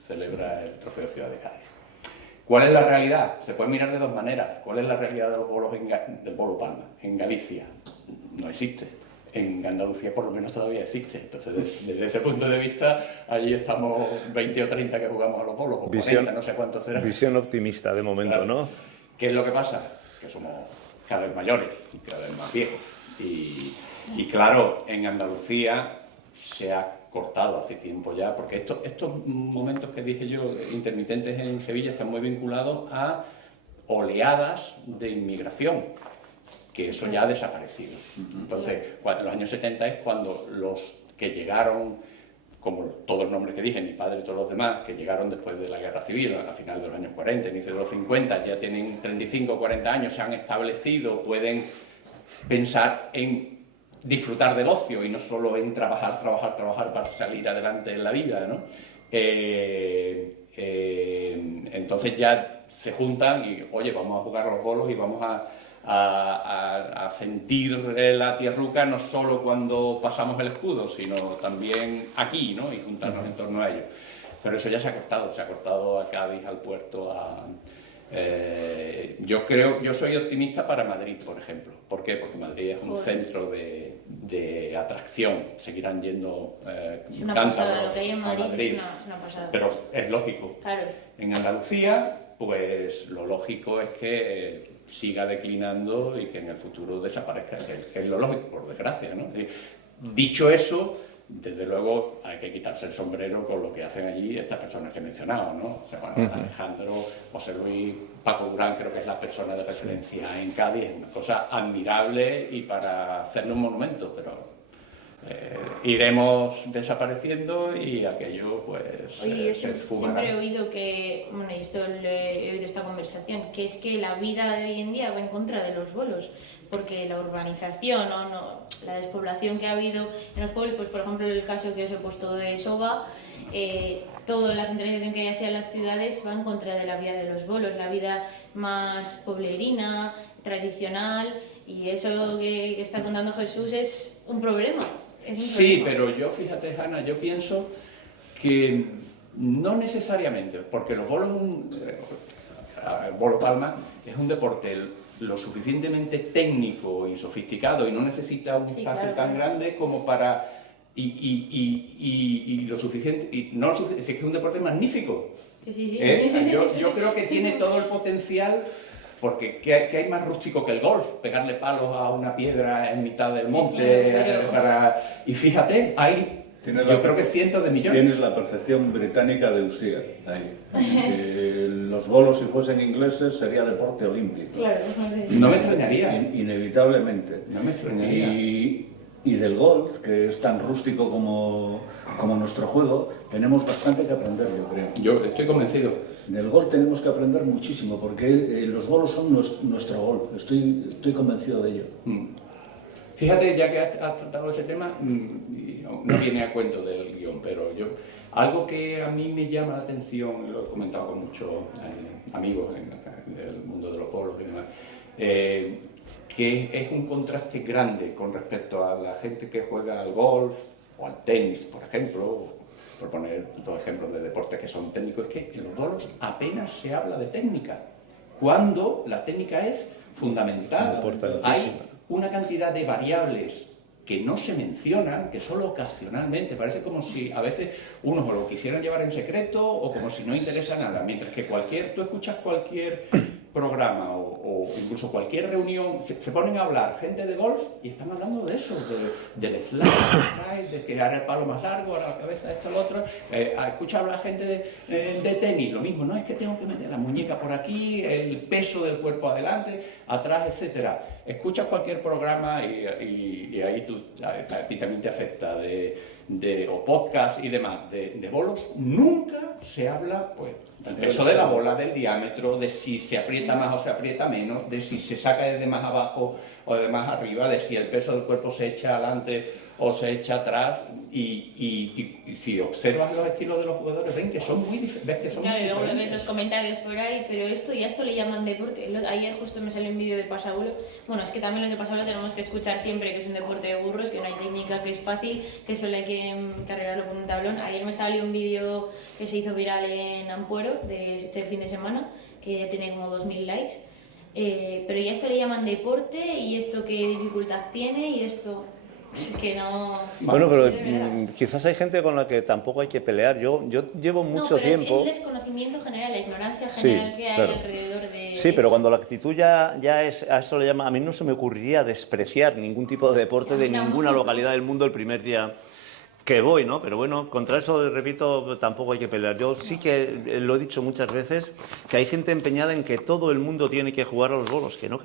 celebra el Trofeo Ciudad de Cádiz. ¿Cuál es la realidad? Se puede mirar de 2 maneras. ¿Cuál es la realidad de los bolos del Bolo Palma? En Galicia no existe. En Andalucía por lo menos todavía existe. Entonces, desde ese punto de vista, allí estamos 20 o 30 que jugamos a los bolos, o 40, no sé cuántos serán. Visión optimista de momento, claro. ¿No? ¿Qué es lo que pasa? Que somos cada vez mayores y cada vez más viejos. Y claro, en Andalucía se ha cortado hace tiempo ya, porque estos momentos que dije yo, intermitentes en Sevilla, están muy vinculados a oleadas de inmigración, que eso ya ha desaparecido. Entonces, los años 70 es cuando los que llegaron, como todos los nombres que dije, mi padre y todos los demás, que llegaron después de la Guerra Civil, a finales de los años 40, inicio de los 50, ya tienen 35 o 40 años, se han establecido, pueden pensar en disfrutar del ocio y no solo en trabajar para salir adelante en la vida, ¿no? Entonces ya se juntan y, oye, vamos a jugar a los bolos y vamos a sentir la tierruca no solo cuando pasamos el escudo, sino también aquí, ¿no? Y juntarnos en torno a ello. Pero eso ya se ha cortado a Cádiz, al puerto, yo soy optimista para Madrid, por ejemplo. ¿Por qué? Porque Madrid es un centro de atracción. Seguirán yendo es una cántabros pasada, lo que hay en a Madrid es una pasada. Pero es lógico. Claro. En Andalucía, pues lo lógico es que siga declinando y que en el futuro desaparezca, que es lo lógico, por desgracia, ¿no? Dicho eso, desde luego hay que quitarse el sombrero con lo que hacen allí estas personas que he mencionado, ¿no? O sea, bueno, Alejandro, José Luis, Paco Durán, creo que es la persona de referencia en Cádiz, es una cosa admirable y para hacerle un monumento, pero iremos desapareciendo y aquello pues Oye, se yo esfumará. siempre he oído que, bueno, y esto he oído esta conversación, que es que la vida de hoy en día va en contra de los bolos, porque la urbanización la despoblación que ha habido en los pueblos, pues por ejemplo el caso que os he puesto de Soba, toda la centralización que hay hacia las ciudades va en contra de la vida de los bolos, la vida más poblerina, tradicional, y eso que está contando Jesús es un problema. Sí, pero yo, fíjate, Hanna, yo pienso que no necesariamente, porque los bolos, el bolo palma es un deporte lo suficientemente técnico y sofisticado y no necesita un espacio tan grande como para... Y lo suficiente... Y no, es que es un deporte magnífico. Sí. Yo creo que tiene todo el potencial... Porque ¿qué hay más rústico que el golf? Pegarle palos a una piedra en mitad del monte Y fíjate, yo creo que cientos de millones. Tienes la percepción británica de Usier. Los bolos, si fuesen ingleses, sería deporte olímpico. Claro, no me extrañaría. Inevitablemente. No me extrañaría. Y del golf, que es tan rústico como nuestro juego, tenemos bastante que aprender, yo creo. Yo estoy convencido. Del golf tenemos que aprender muchísimo, porque los bolos son nuestro golf. Estoy convencido de ello. Fíjate, ya que has tratado ese tema, no viene a cuento del guión, pero algo que a mí me llama la atención, lo he comentado con muchos amigos del mundo de los bolos y demás, que es un contraste grande con respecto a la gente que juega al golf o al tenis, por ejemplo, por poner dos ejemplos de deportes que son técnicos, es que en los bolos apenas se habla de técnica, cuando la técnica es fundamental. Hay una cantidad de variables que no se mencionan, que solo ocasionalmente, parece como si a veces unos lo quisieran llevar en secreto o como si no interesa nada, mientras que tú escuchas cualquier programa o incluso cualquier reunión, se ponen a hablar gente de golf y están hablando de eso, del slice, de que hará el palo más largo, a la cabeza, esto, lo otro. Escucha hablar gente de tenis, lo mismo, no es que tengo que meter la muñeca por aquí, el peso del cuerpo adelante, atrás, etcétera. Escuchas cualquier programa y ahí a ti también te afecta, o podcast y demás, de bolos, nunca se habla, pues, del peso de la bola, del diámetro, de si se aprieta más o se aprieta menos, de si se saca desde más abajo o de más arriba, de si el peso del cuerpo se echa adelante o se echa atrás, y si observas los estilos de los jugadores, ven que son muy diferentes. Claro, y luego ves los comentarios por ahí, pero esto le llaman deporte. Ayer justo me salió un vídeo de pasabuelo. Bueno, es que también los de pasabuelo tenemos que escuchar siempre que es un deporte de burros, que no hay técnica, que es fácil, que solo hay que cargarlo con un tablón. Ayer me salió un vídeo que se hizo viral en Ampuero de este fin de semana, que ya tiene como 2000 likes. Pero ya esto le llaman deporte, y esto qué dificultad tiene, y esto... Es que no... Bueno, pero quizás hay gente con la que tampoco hay que pelear. Yo llevo mucho tiempo... Es el desconocimiento general, la ignorancia general que hay alrededor de... Sí, pero cuando la actitud ya es... A eso le llama... A mí no se me ocurriría despreciar ningún tipo de deporte de ninguna localidad del mundo el primer día que voy, ¿no? Pero bueno, contra eso, repito, tampoco hay que pelear. Yo sí que lo he dicho muchas veces, que hay gente empeñada en que todo el mundo tiene que jugar a los bolos, que no.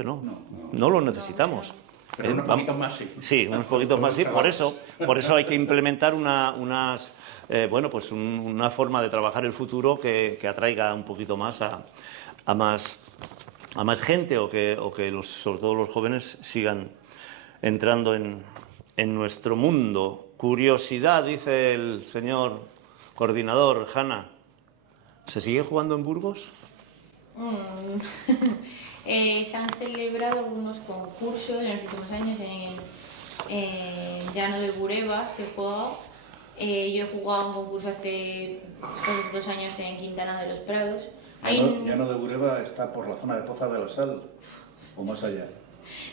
No lo necesitamos. Pero unos poquitos más sí. Sí, unos poquitos más sí. Por eso hay que implementar una forma de trabajar el futuro que atraiga un poquito más a más gente o que sobre todo los jóvenes sigan entrando en nuestro mundo. Curiosidad, dice el señor coordinador, Hanna. ¿Se sigue jugando en Burgos? Se han celebrado algunos concursos en los últimos años en Llano de Bureba, se ha jugado. Yo he jugado un concurso hace 2 años en Quintana de los Prados. Llano de Bureba está por la zona de Poza de la Sal, o más allá.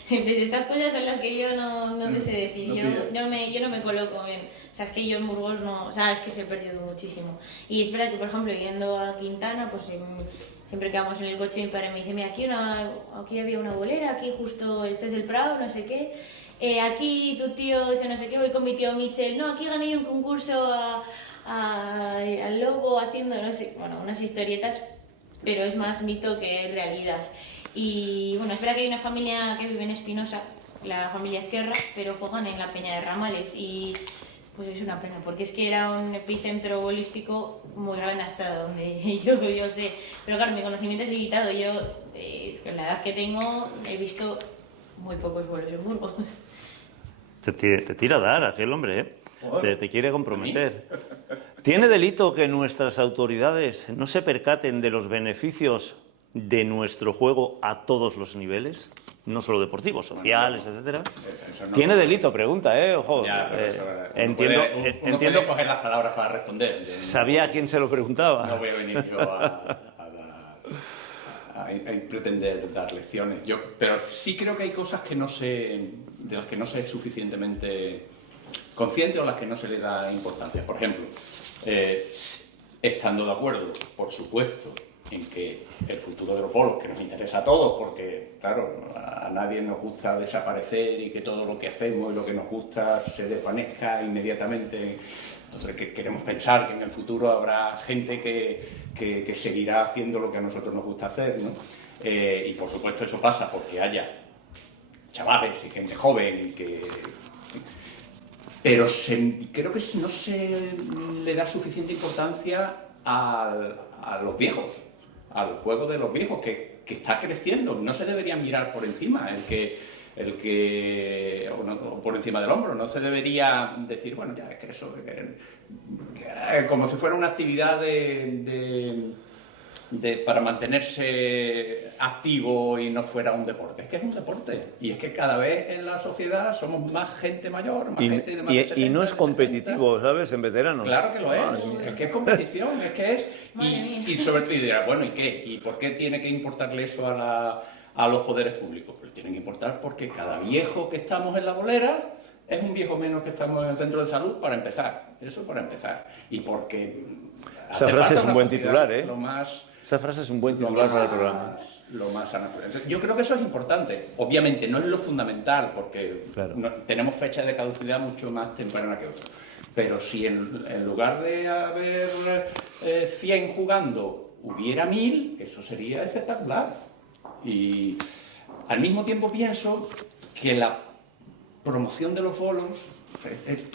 Pues estas cosas son las que yo no te sé decir. No yo no me coloco en... O sea, es que yo en Burgos no... O sea, es que se ha perdido muchísimo. Y es verdad que, por ejemplo, yendo a Quintana, pues siempre que vamos en el coche, mi padre me dice, mira, aquí había una bolera, aquí justo este es el Prado, no sé qué. Aquí tu tío dice no sé qué, voy con mi tío Michel, no, aquí gané un concurso al Lobo haciendo, no sé, bueno, unas historietas, pero es más mito que realidad. Y bueno, es verdad que hay una familia que vive en Espinosa, la familia Ezquerra, pero juegan en la Peña de Ramales y pues es una pena, porque es que era un epicentro bolístico muy grande hasta donde yo sé. Pero claro, mi conocimiento es limitado. Yo, con la edad que tengo, he visto muy pocos vuelos en Burgos. Te tira a dar aquel hombre, ¿eh? Te quiere comprometer. ¿Tiene delito que nuestras autoridades no se percaten de los beneficios de nuestro juego a todos los niveles? No solo deportivos, sociales, etcétera. No, ¿Tiene delito? pregunta, Ojo. Ya, Entiendo. Uno puede coger las palabras para responder. Sabía a quién se lo preguntaba. No voy a venir yo a pretender dar lecciones. Pero sí creo que hay cosas de las que no sé suficientemente consciente o a las que no se le da importancia. Por ejemplo, estando de acuerdo, por supuesto, en que el futuro de los bolos, que nos interesa a todos, porque, claro, a nadie nos gusta desaparecer y que todo lo que hacemos y lo que nos gusta se desvanezca inmediatamente. Entonces, que queremos pensar que en el futuro habrá gente que seguirá haciendo lo que a nosotros nos gusta hacer, ¿no? Y, por supuesto, eso pasa porque haya chavales y gente joven pero creo que no se le da suficiente importancia a los viejos, al juego de los viejos, que está creciendo. No se debería mirar por encima o por encima del hombro. No se debería decir, bueno, ya es que eso, como si fuera una actividad para mantenerse activo y no fuera un deporte. Es que es un deporte. Y es que cada vez en la sociedad somos más gente mayor, más gente de más de 70, y no es de competitivo, 70. ¿sabes? En veteranos. Claro que lo es que es competición, es que es... Y sobre todo, y dirás, bueno, ¿y qué? ¿Y por qué tiene que importarle eso a los poderes públicos? Pues tienen que importar porque cada viejo que estamos en la bolera es un viejo menos que estamos en el centro de salud, para empezar. Eso para empezar. Y porque... Esa frase es un buen titular, ¿eh? Esa frase es un buen titular para el programa. Lo más sano. Yo creo que eso es importante. Obviamente no es lo fundamental, porque claro, tenemos fechas de caducidad mucho más temprana que otras. Pero si en lugar de haber 100 jugando hubiera 1000, eso sería espectacular. Y al mismo tiempo pienso que la promoción de los bolos,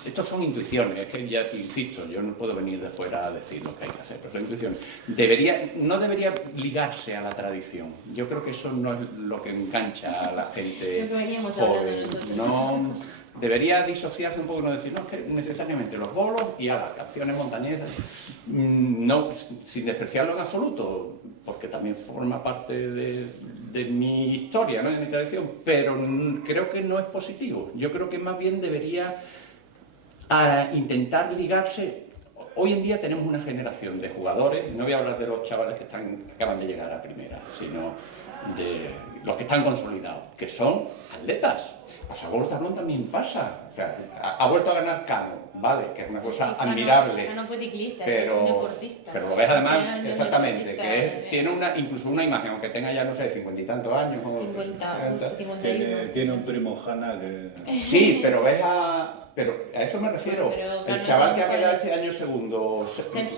estos son intuiciones, es que ya insisto, yo no puedo venir de fuera a decir lo que hay que hacer, pero son intuiciones. No debería ligarse a la tradición. Yo creo que eso no es lo que engancha a la gente joven. No, debería disociarse un poco, no decir, no, es que necesariamente los bolos y a las canciones montañesas, no, sin despreciarlo en absoluto, porque también forma parte de mi historia, ¿no? De mi tradición, pero creo que no es positivo. Yo creo que más bien debería intentar ligarse. Hoy en día tenemos una generación de jugadores, no voy a hablar de los chavales que acaban de llegar a primera, sino de los que están consolidados, que son atletas. Pues a Bolo Tablón también pasa. O sea, ha vuelto a ganar Cano, ¿vale? Que es una cosa admirable. Cano fue ciclista, pero, es un deportista. Pero lo ves además, exactamente, que tiene incluso una imagen, aunque tenga ya, no sé, 50 y tantos años. 51. Tiene un primo Hanna que... Sí, pero pero a eso me refiero. Bueno, el chaval que ha quedado este año segundo,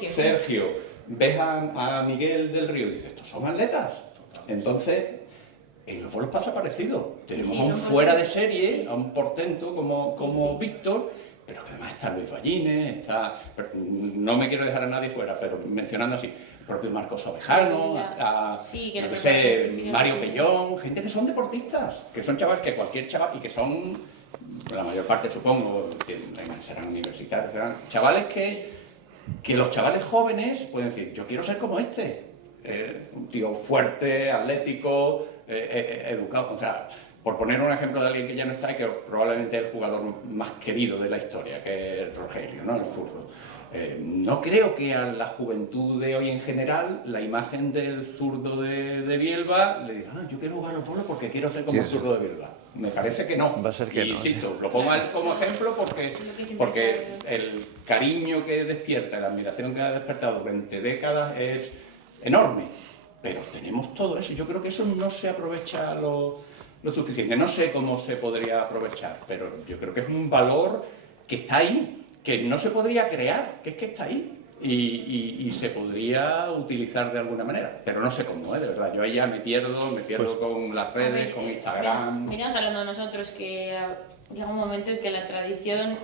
Sergio, ves a Miguel del Río y dices, estos son atletas. Entonces, En los bolos pasa parecido. Tenemos sí, a un son fuera de portentos, serie, sí. a un portento como Sí. Víctor, pero que además está Luis Ballines, no me quiero dejar a nadie fuera, pero mencionando así, el propio Marcos Ovejano, Sí, que no lo sé, prepara físicamente. Mario Pellón, gente que son deportistas, que son chavales que cualquier chaval, y que son, la mayor parte supongo, que serán universitarios, serán chavales que los chavales jóvenes pueden decir, yo quiero ser como este. Un tío fuerte, atlético, educado. O sea, por poner un ejemplo de alguien que ya no está y que probablemente es el jugador más querido de la historia, que es Rogelio, ¿no? El zurdo. No creo que a la juventud de hoy en general la imagen del zurdo de Bielba le diga, yo quiero jugar los bolos porque quiero ser como el zurdo de Bielba. Me parece que no. Va a ser que no, insisto, lo pongo como ejemplo porque el cariño que despierta, la admiración que ha despertado durante décadas es enorme. Pero tenemos todo eso. Yo creo que eso no se aprovecha lo suficiente. No sé cómo se podría aprovechar, pero yo creo que es un valor que está ahí, que no se podría crear, que es que está ahí. Y se podría utilizar de alguna manera, pero no sé cómo, de verdad. Yo ahí ya me pierdo Pues, con las redes, con Instagram. Miramos hablando nosotros que llega un momento en que la tradición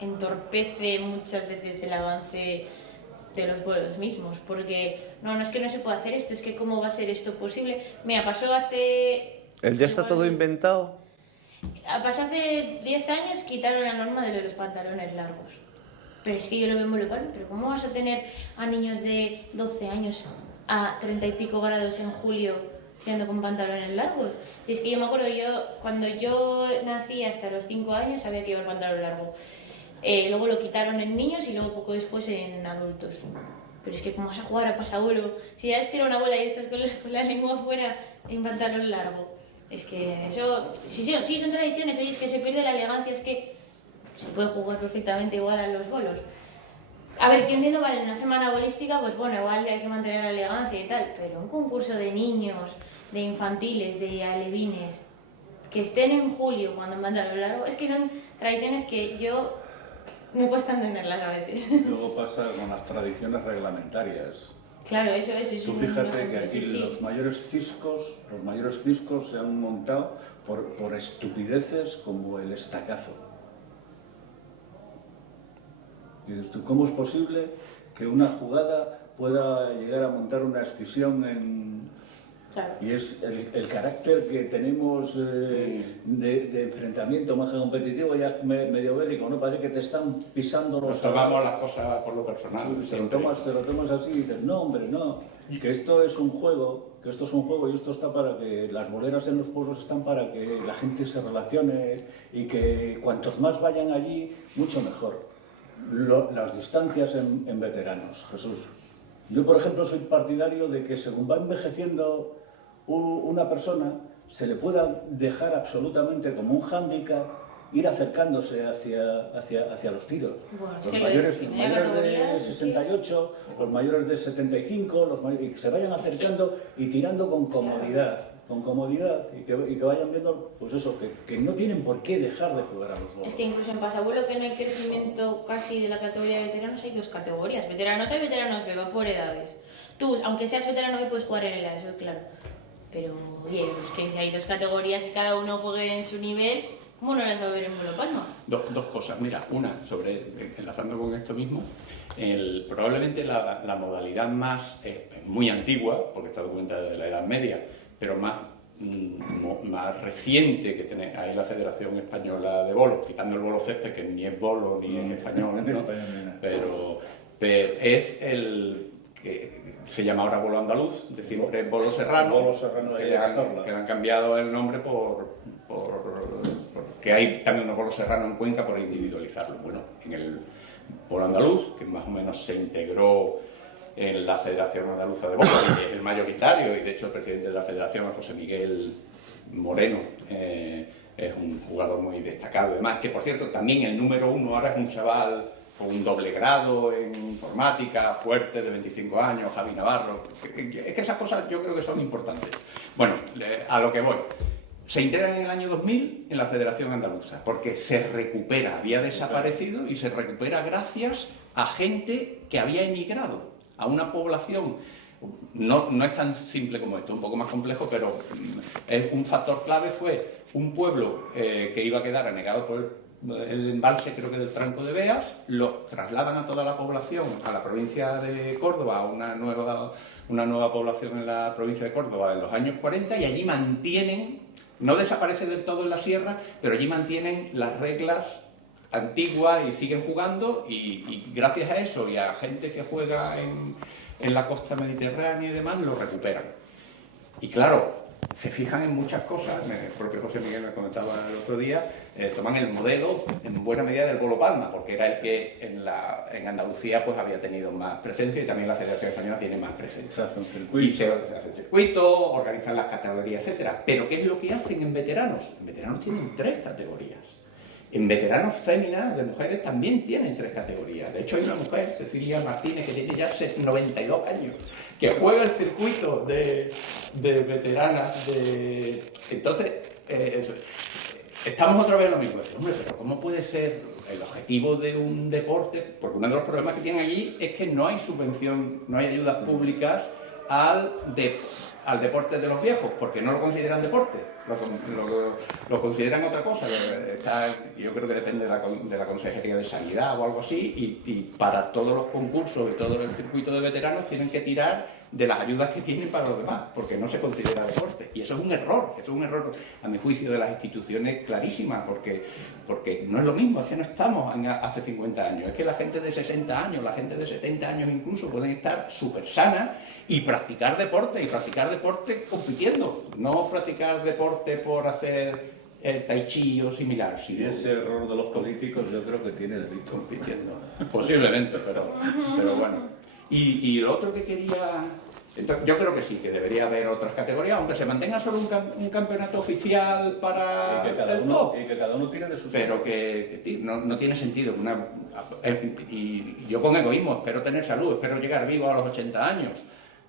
entorpece muchas veces el avance de los vuelos mismos, porque no es que no se pueda hacer esto, es que cómo va a ser esto posible. Mira, pasó hace... ¿El ya está todo inventado? Pasó hace 10 años, quitaron la norma de los pantalones largos. Pero es que yo lo veo muy local, pero ¿cómo vas a tener a niños de 12 años a 30 y pico grados en julio yendo con pantalones largos? Si es que yo me acuerdo, cuando yo nací hasta los 5 años sabía que iba el pantalón largo. Luego lo quitaron en niños y luego poco después en adultos. Pero es que ¿cómo vas a jugar a pasabuelo? Si ya has tirado una bola y estás con la lengua afuera en pantalón largo. Es que eso... Sí, son tradiciones, oye, es que se pierde la elegancia, es que se puede jugar perfectamente igual a los bolos. A ver, que entiendo, vale, en una semana bolística, pues bueno, igual hay que mantener la elegancia y tal, pero un concurso de niños, de infantiles, de alevines, que estén en julio cuando mandan a lo largo, es que son tradiciones que yo me cuesta entenderlas a veces. Luego pasa con las tradiciones reglamentarias. Claro, eso es Tú un fíjate ejemplo, que aquí sí. los mayores ciscos se han montado por estupideces como el estacazo. Y dices tú, ¿cómo es posible que una jugada pueda llegar a montar una escisión en... Claro. Y es el carácter que tenemos de enfrentamiento más que competitivo, ya medio bélico, ¿no? Parece que te están pisando los... Nos tomamos las cosas por lo personal. Te lo tomas así y dices, no, hombre, no. Que esto es un juego, y esto está para que las boleras en los pueblos están para que la gente se relacione y que cuantos más vayan allí, mucho mejor. Las distancias en veteranos, Jesús. Yo, por ejemplo, soy partidario de que según va envejeciendo una persona, se le pueda dejar absolutamente como un hándicap ir acercándose hacia los tiros. Bueno, es Los que mayores de de 68, los mayores de 75, y que se vayan acercando y tirando con comodidad, y que vayan viendo, pues eso, que no tienen por qué dejar de jugar a los bolos. Es que incluso en pasabuelo, que no hay crecimiento casi de la categoría de veteranos, hay dos categorías. Veteranos A y veteranos B, va por edades. Tú, aunque seas veterano B, puedes jugar en el A, eso claro. Pero, oye, es que si hay dos categorías y cada uno juegue en su nivel, ¿cómo no las va a ver en Bolo Palma? Dos cosas. Mira, una, enlazando con esto mismo, probablemente la modalidad más, es muy antigua, porque está documentada desde la Edad Media, pero más reciente que tiene ahí la Federación Española de Bolos, quitando el bolo césped, que ni es bolo ni es español, ¿no? pero es el que se llama ahora bolo andaluz, de siempre es bolo serrano, que le han cambiado el nombre porque hay también unos bolos serranos en Cuenca por individualizarlo. Bueno, en el bolo andaluz, que más o menos se integró en la Federación Andaluza de Bolos, que es el mayoritario, y de hecho el presidente de la Federación, José Miguel Moreno, es un jugador muy destacado. Además, que por cierto, también el número 1 ahora es un chaval con un doble grado en informática, fuerte, de 25 años, Javi Navarro. Es que esas cosas yo creo que son importantes. Bueno, a lo que voy. Se integran en el año 2000 en la Federación Andaluza, porque se recupera, había desaparecido y se recupera gracias a gente que había emigrado, a una población no es tan simple como esto, un poco más complejo, pero es un factor clave fue un pueblo que iba a quedar anegado por el embalse, creo que del Tranco de Beas, lo trasladan a toda la población a la provincia de Córdoba, a una nueva población en la provincia de Córdoba en los años 40, y allí mantienen, no desaparece del todo en la sierra, pero allí mantienen las reglas antiguas y siguen jugando, y gracias a eso y a gente que juega en la costa mediterránea y demás, lo recuperan. Y claro, se fijan en muchas cosas, el propio José Miguel me comentaba el otro día, toman el modelo en buena medida del Bolo Palma, porque era el que en Andalucía pues había tenido más presencia, y también la Federación Española tiene más presencia. Se hace un circuito. Y se hace circuito, organizan las categorías, etcétera. Pero ¿qué es lo que hacen en veteranos? En veteranos tienen 3 categorías. En veteranos féminas de mujeres también tienen 3 categorías. De hecho, hay una mujer, Cecilia Martínez, que tiene ya 92 años, que juega el circuito de veteranas. Entonces, estamos otra vez en lo mismo. Hombre, pero ¿cómo puede ser el objetivo de un deporte? Porque uno de los problemas que tienen allí es que no hay subvención, no hay ayudas públicas al deporte de los viejos, porque no lo consideran deporte, lo consideran otra cosa. Yo creo que depende de la Consejería de Sanidad o algo así, y para todos los concursos y todo el circuito de veteranos tienen que tirar de las ayudas que tienen para los demás, porque no se considera deporte. Y eso es un error, a mi juicio, de las instituciones clarísima, porque no es lo mismo, es que no estamos hace 50 años, es que la gente de 60 años, la gente de 70 años incluso pueden estar súper sanas y practicar deporte compitiendo, no practicar deporte por hacer el tai chi o similar. Y ese error de los políticos yo creo que tiene delito. Compitiendo. Posiblemente, pero bueno. Y lo otro que quería... Entonces, yo creo que sí, que debería haber otras categorías, aunque se mantenga solo un campeonato oficial para y que cada uno tire de su... Pero que no tiene sentido. Y yo con egoísmo espero tener salud, espero llegar vivo a los 80 años,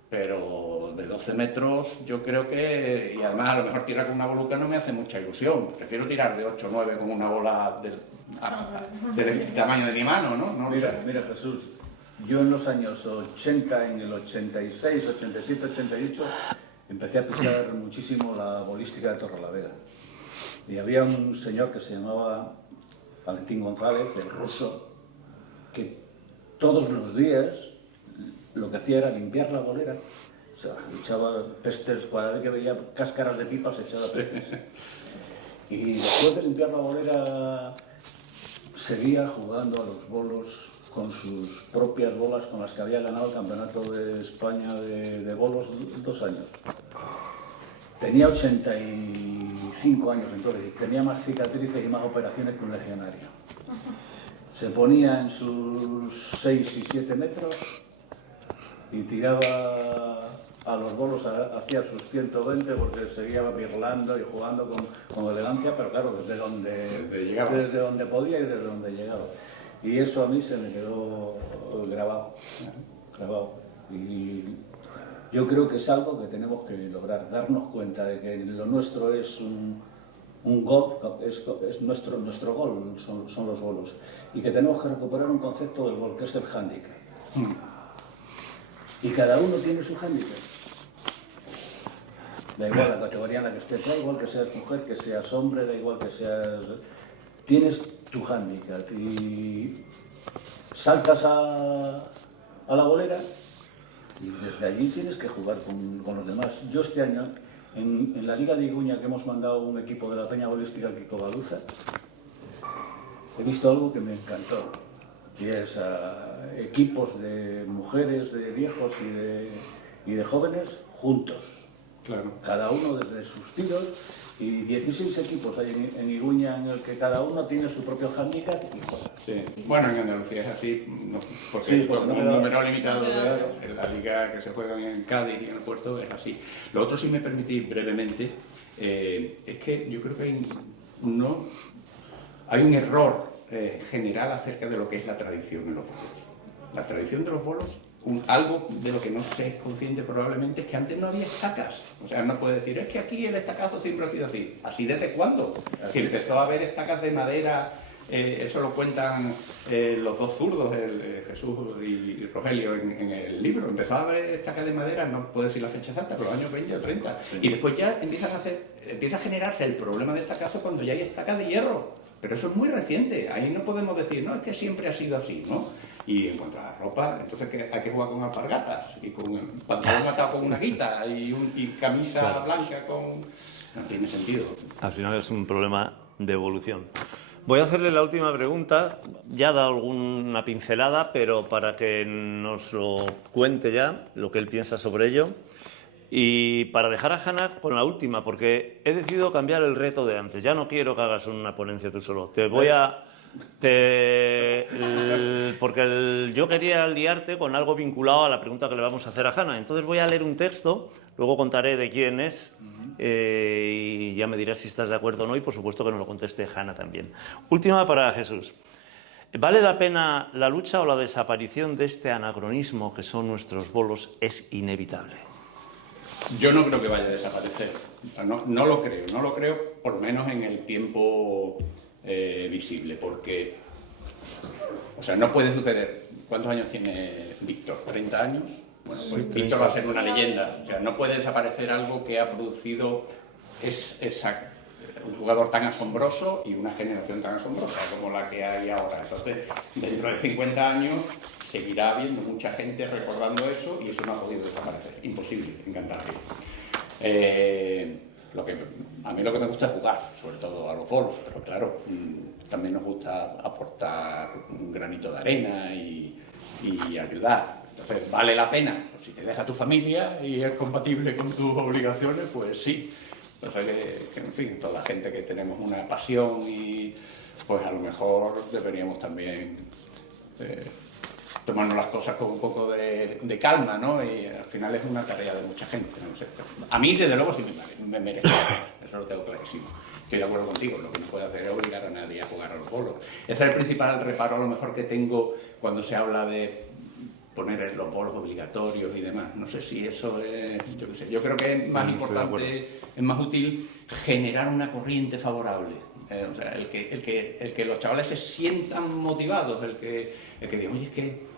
pero de 12 metros yo creo que... Y además a lo mejor tirar con una boluca no me hace mucha ilusión. Prefiero tirar de 8 o 9 con una bola del tamaño de mi mano, ¿no? Mira, Jesús, yo en los años 80, en el 86, 87, 88, empecé a pisar muchísimo la bolística de Torrelavega. Y había un señor que se llamaba Valentín González, el ruso, que todos los días lo que hacía era limpiar la bolera, o sea, echaba pestes, cada vez que veía cáscaras de pipas echaba pestes. Y después de limpiar la bolera seguía jugando a los bolos con sus propias bolas con las que había ganado el campeonato de España de bolos 2 años. Tenía 85 años entonces y tenía más cicatrices y más operaciones que un legionario. Se ponía en sus 6 y 7 metros y tiraba a los bolos, hacía sus 120 porque seguía birlando y jugando con elegancia, pero claro, desde donde podía y desde donde llegaba. Y eso a mí se me quedó grabado. Y yo creo que es algo que tenemos que lograr, darnos cuenta de que lo nuestro es un gol, es nuestro gol, son los bolos. Y que tenemos que recuperar un concepto del gol, que es el hándicap. Y cada uno tiene su hándicap. Da igual la categoría en la que estés, da igual que seas mujer, que seas hombre, da igual que seas... Tienes tu hándicap y saltas a la bolera y desde allí tienes que jugar con los demás. Yo este año, en la Liga de Iguña, que hemos mandado un equipo de la Peña Bolística Kiko Baluza, he visto algo que me encantó, y es equipos de mujeres, de viejos y de jóvenes juntos. Claro. Cada uno desde sus tiros, y 16 equipos hay en Iguña en el que cada uno tiene su propio handicap y juega. Sí. Bueno, en Andalucía es así, porque Sí, con no un número limitado Claro. en la liga que se juega en Cádiz y en el Puerto es así. Lo otro, si me permitís brevemente, es que yo creo que hay un error general acerca de lo que es la tradición en los bolos. La tradición de los bolos, algo de lo que no se es consciente probablemente, es que antes no había estacas. O sea, no puede decir, es que aquí el estacazo siempre ha sido así. ¿Así desde cuándo? Si empezó a haber estacas de madera eso lo cuentan los dos zurdos, Jesús y Rogelio, en el libro. Empezó a haber estacas de madera, no puedo decir la fecha exacta, pero los años 20 o 30. Sí. Y después ya empieza a generarse el problema de estacazo cuando ya hay estacas de hierro. Pero eso es muy reciente, ahí no podemos decir, no, es que siempre ha sido así, ¿no? Y en cuanto a la ropa, entonces hay que jugar con alpargatas, y con el pantalón atado con una guita, y camisa blanca con... No tiene sentido. Al final es un problema de evolución. Voy a hacerle la última pregunta, ya da alguna pincelada, pero para que nos lo cuente ya, lo que él piensa sobre ello. Y para dejar a Hanna con la última, porque he decidido cambiar el reto de antes. Ya no quiero que hagas una ponencia tú solo. Porque yo quería liarte con algo vinculado a la pregunta que le vamos a hacer a Hanna. Entonces voy a leer un texto, luego contaré de quién es y ya me dirás si estás de acuerdo o no, y por supuesto que nos lo conteste Hanna también. Última para Jesús. ¿Vale la pena la lucha o la desaparición de este anacronismo que son nuestros bolos es inevitable? Yo no creo que vaya a desaparecer. No lo creo, por lo menos en el tiempo visible, porque, o sea, no puede suceder. ¿Cuántos años tiene Víctor? ¿30 años? Bueno, pues Víctor va a ser una leyenda. O sea, no puede desaparecer algo que ha producido un jugador tan asombroso y una generación tan asombrosa como la que hay ahora. Entonces, dentro de 50 años seguirá habiendo mucha gente recordando eso y eso no ha podido desaparecer. Imposible, encantadamente. A mí lo que me gusta es jugar, sobre todo a los bolos, pero claro, también nos gusta aportar un granito de arena y ayudar. Entonces, ¿vale la pena? Pues si te deja tu familia y es compatible con tus obligaciones, pues sí. O sea que, en fin, toda la gente que tenemos una pasión y pues a lo mejor deberíamos también tomarnos las cosas con un poco de calma, ¿no? Y al final es una tarea de mucha gente, no sé. A mí, desde luego, sí me merece, eso lo tengo clarísimo. Estoy de acuerdo contigo, lo que no puede hacer es obligar a nadie a jugar a los bolos. Ese es el principal reparo, a lo mejor, que tengo cuando se habla de poner los bolos obligatorios y demás. No sé si eso es, yo qué sé. Yo creo que es más importante, es más útil generar una corriente favorable. O sea, el que los chavales se sientan motivados, el que digan, oye, es que...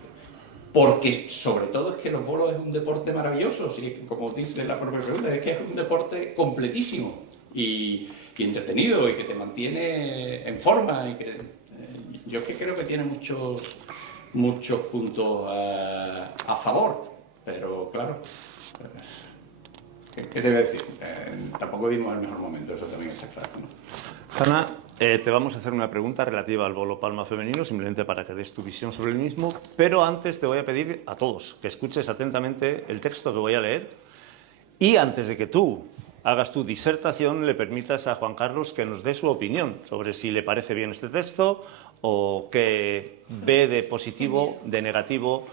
Porque, sobre todo, es que los bolos es un deporte maravilloso, sí, como dice la propia pregunta, es que es un deporte completísimo y entretenido y que te mantiene en forma y que yo creo que tiene muchos puntos a favor, pero claro, ¿qué te voy a decir? Tampoco vimos el mejor momento, eso también está claro, ¿no? Hanna, te vamos a hacer una pregunta relativa al bolo palma femenino, simplemente para que des tu visión sobre el mismo, pero antes te voy a pedir a todos que escuches atentamente el texto que voy a leer y antes de que tú hagas tu disertación le permitas a Juan Carlos que nos dé su opinión sobre si le parece bien este texto o qué ve de positivo, de negativo,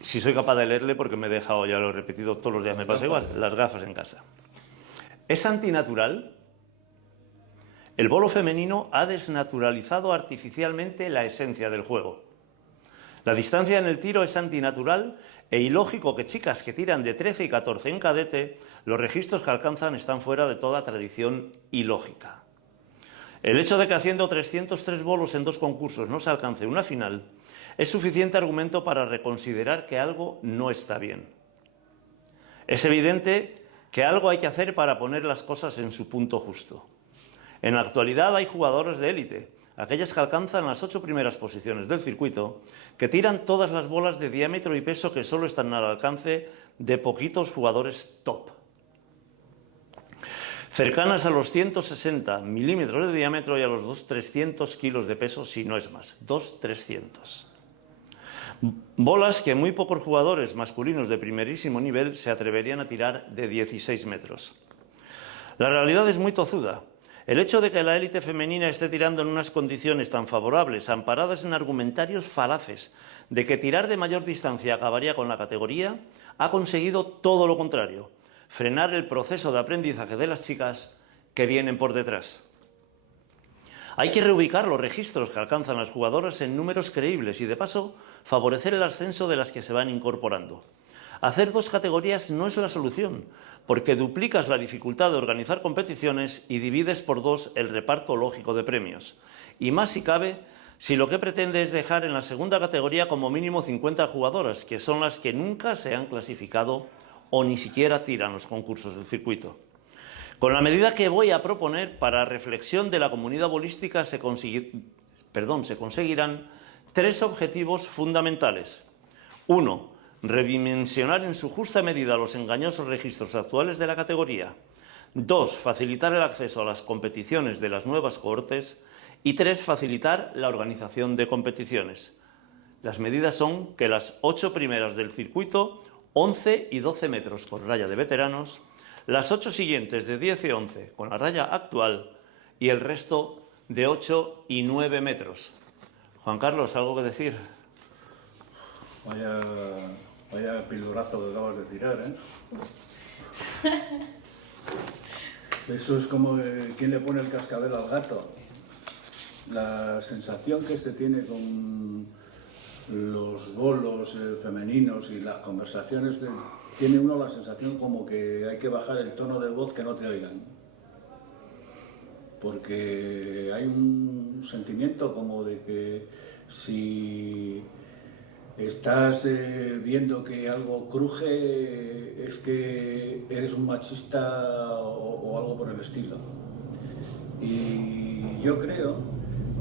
si soy capaz de leerle, porque me he dejado, ya lo he repetido todos los días, me pasa igual, las gafas en casa. ¿Es antinatural? El bolo femenino ha desnaturalizado artificialmente la esencia del juego. La distancia en el tiro es antinatural e ilógico que chicas que tiran de 13 y 14 en cadete, los registros que alcanzan están fuera de toda tradición y lógica. El hecho de que haciendo 303 bolos en 2 concursos no se alcance una final es suficiente argumento para reconsiderar que algo no está bien. Es evidente que algo hay que hacer para poner las cosas en su punto justo. En la actualidad hay jugadores de élite, aquellas que alcanzan las 8 primeras posiciones del circuito, que tiran todas las bolas de diámetro y peso que solo están al alcance de poquitos jugadores top. Cercanas a los 160 milímetros de diámetro y a los 300 kilos de peso, si no es más, 300. Bolas que muy pocos jugadores masculinos de primerísimo nivel se atreverían a tirar de 16 metros. La realidad es muy tozuda. El hecho de que la élite femenina esté tirando en unas condiciones tan favorables, amparadas en argumentarios falaces, de que tirar de mayor distancia acabaría con la categoría, ha conseguido todo lo contrario, frenar el proceso de aprendizaje de las chicas que vienen por detrás. Hay que reubicar los registros que alcanzan las jugadoras en números creíbles y, de paso, favorecer el ascenso de las que se van incorporando. Hacer 2 categorías no es la solución, porque duplicas la dificultad de organizar competiciones y divides por 2 el reparto lógico de premios. Y más si cabe, si lo que pretende es dejar en la segunda categoría como mínimo 50 jugadoras, que son las que nunca se han clasificado o ni siquiera tiran los concursos del circuito. Con la medida que voy a proponer, para reflexión de la comunidad bolística se conseguirán 3 objetivos fundamentales. 1. Redimensionar en su justa medida los engañosos registros actuales de la categoría. 2. Facilitar el acceso a las competiciones de las nuevas cohortes. Y 3. Facilitar la organización de competiciones. Las medidas son que las 8 primeras del circuito, 11 y 12 metros con raya de veteranos, las 8 siguientes de 10 y 11 con la raya actual y el resto de 8 y 9 metros. Juan Carlos, ¿algo que decir? Vaya pildurazo que acabas de tirar, ¿eh? Eso es como quien le pone el cascabel al gato. La sensación que se tiene con los bolos femeninos y las conversaciones, tiene uno la sensación como que hay que bajar el tono de voz, que no te oigan. Porque hay un sentimiento como de que si estás viendo que algo cruje, es que eres un machista o algo por el estilo. Y yo creo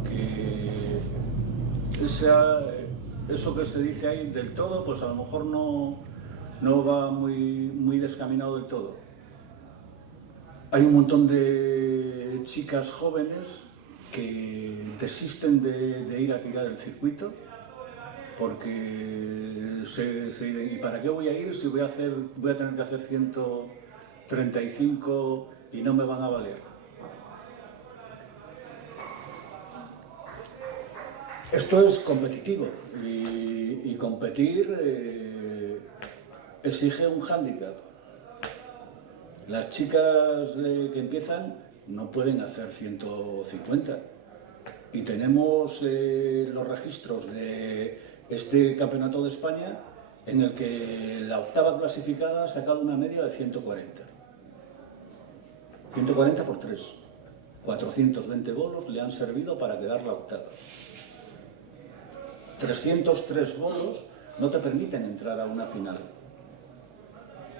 que eso que se dice ahí del todo, pues a lo mejor no va muy descaminado del todo. Hay un montón de chicas jóvenes que desisten de ir a tirar el circuito porque ¿y para qué voy a ir si voy a tener que hacer 135 y no me van a valer? Esto es competitivo y competir exige un hándicap. Las chicas que empiezan no pueden hacer 150 y tenemos los registros de este campeonato de España en el que la octava clasificada ha sacado una media de 140. 140 por 3. 420 bolos le han servido para quedar la octava. 303 bolos no te permiten entrar a una final.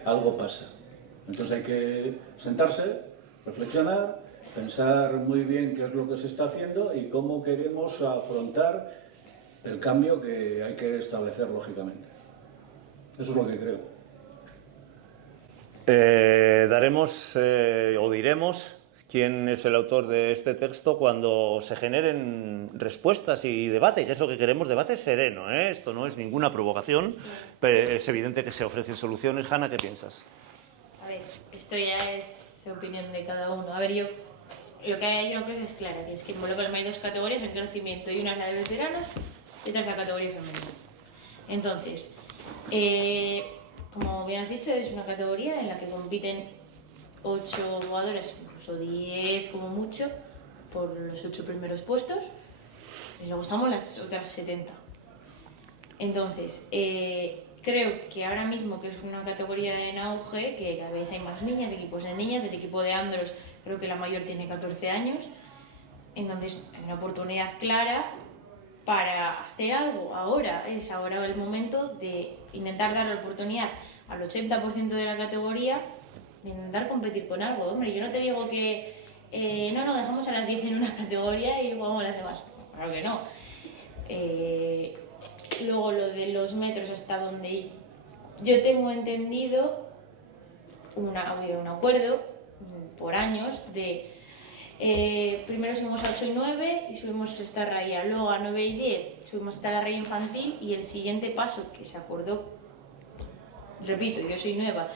Algo pasa. Entonces hay que sentarse, reflexionar, pensar muy bien qué es lo que se está haciendo y cómo queremos afrontar el cambio que hay que establecer lógicamente. Eso es lo que creo. Daremos o diremos quién es el autor de este texto cuando se generen respuestas y debate, que es lo que queremos, debate sereno, ¿eh? Esto no es ninguna provocación, pero es evidente que se ofrecen soluciones. Hanna, ¿qué piensas? A ver, esto ya es opinión de cada uno. A ver, yo lo que hay una cosa es clara, que es que en Volleyball hay 2 categorías en crecimiento, y una es la de veteranos y otra es la categoría femenina. Entonces, como bien has dicho, es una categoría en la que compiten 8 jugadores, incluso 10 como mucho, por los 8 primeros puestos, y luego estamos las otras 70. Entonces, creo que ahora mismo, que es una categoría en auge, que cada vez hay más niñas, equipos de niñas, el equipo de Andros creo que la mayor tiene 14 años, entonces hay una oportunidad clara para hacer algo. Ahora es el momento de intentar dar la oportunidad al 80% de la categoría de intentar competir con algo. Hombre, yo no te digo que no, dejamos a las 10 en una categoría y jugamos las demás. Claro que no. Luego lo de los metros hasta donde yo tengo entendido, había un acuerdo por años de primero subimos a 8 y 9 y subimos esta raya, luego a 9 y 10 subimos hasta la raya infantil, y el siguiente paso que se acordó, repito, yo soy nueva,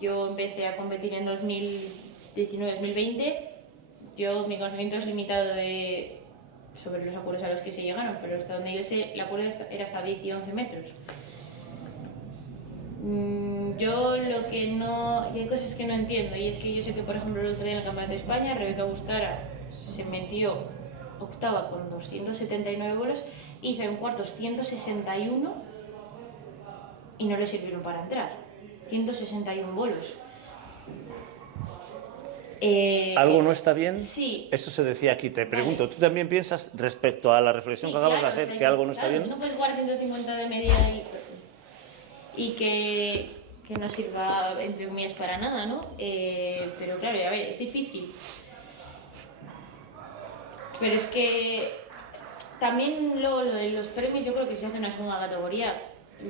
yo empecé a competir en 2019-2020, mi conocimiento es limitado sobre los acuerdos a los que se llegaron, pero hasta donde yo sé, el acuerdo era hasta 10 y 11 metros. Yo lo que no... Y hay cosas que no entiendo, y es que yo sé que, por ejemplo, el otro día en el Campeonato de España, Rebeca Bustara se metió octava con 279 bolos, hizo en cuartos 161 y no le sirvieron para entrar. 161 bolos. ¿Algo no está bien? Sí. Eso se decía aquí. Te pregunto, Vale. ¿tú también piensas respecto a la reflexión Sí, que acabas claro, de o hacer sea, que algo no está claro, bien? tú no puedes jugar 150 de media y que no sirva, entre comillas, para nada, ¿no? Pero claro, a ver, es difícil. Pero es que también lo de los premios, yo creo que si se hace una segunda categoría,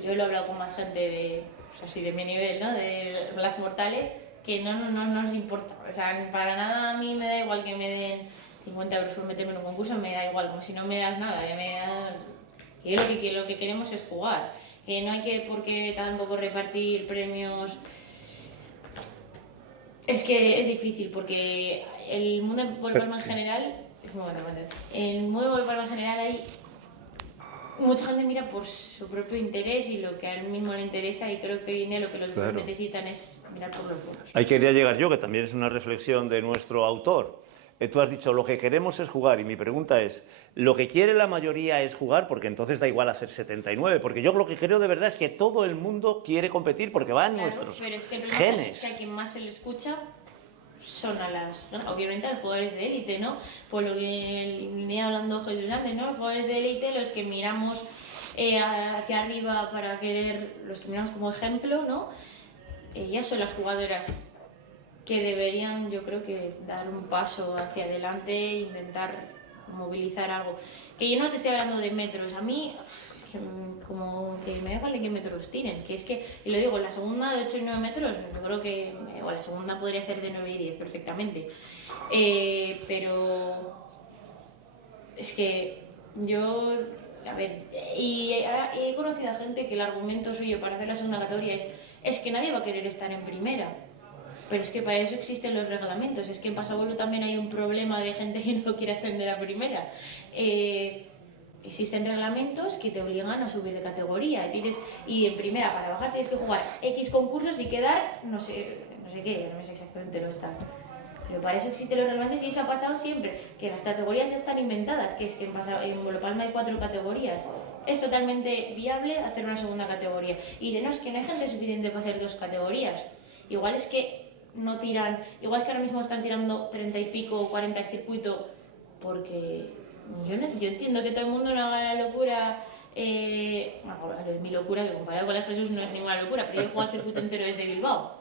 yo lo he hablado con más gente de, o sea, así de mi nivel, ¿no? De las mortales, que no nos importa. O sea, para nada a mí me da igual que me den 50 euros por meterme en un concurso, me da igual, como si no me das nada, ya me da... Y lo que queremos es jugar, que no hay que por qué tampoco repartir premios. Es que es difícil porque el mundo del palma en general, en el mundo del palma en general hay mucha gente mira por su propio interés y lo que a él mismo le interesa, y creo que hoy en día lo que los bolos Claro. necesitan es mirar por los bolos. Ahí quería llegar yo, que también es una reflexión de nuestro autor. Tú has dicho, lo que queremos es jugar, y mi pregunta es, ¿lo que quiere la mayoría es jugar? Porque entonces da igual hacer 79, porque yo lo que creo de verdad es que todo el mundo quiere competir porque va en Claro, nuestros pero es que el problema genes. es que a quien más se le escucha son obviamente a los jugadores de élite, ¿no? Por lo que venía hablando Jesús antes, ¿no? Los jugadores de élite, los que miramos hacia arriba para querer, los que miramos como ejemplo, ¿no? Ellas son las jugadoras que deberían, yo creo que dar un paso hacia adelante e intentar movilizar algo. Que yo no te estoy hablando de metros, a mí es que como que me da igual en qué metros tiren, que es que, y lo digo, la segunda de 8 y 9 metros, yo creo que la segunda podría ser de 9 y 10 perfectamente, pero es que yo, a ver, y he conocido a gente que el argumento suyo para hacer la segunda categoría es que nadie va a querer estar en primera. Pero es que para eso existen los reglamentos. Es que en Pasabuelo también hay un problema de gente que no quiere ascender a primera. Existen reglamentos que te obligan a subir de categoría. Y en primera, para bajar, tienes que jugar X concursos y quedar, no sé qué, no sé exactamente lo está. Pero para eso existen los reglamentos y eso ha pasado siempre. Que las categorías ya están inventadas, que es que en Bolopalma hay 4 categorías. Es totalmente viable hacer una segunda categoría. Y de no, es que no hay gente suficiente para hacer 2 categorías. Igual es que no tiran, igual es que ahora mismo están tirando 30 y pico o 40 el circuito, porque yo entiendo que todo el mundo no haga la locura, bueno, lo de mi locura, que comparado con la de Jesús no es ninguna locura, pero yo juego el circuito entero desde Bilbao,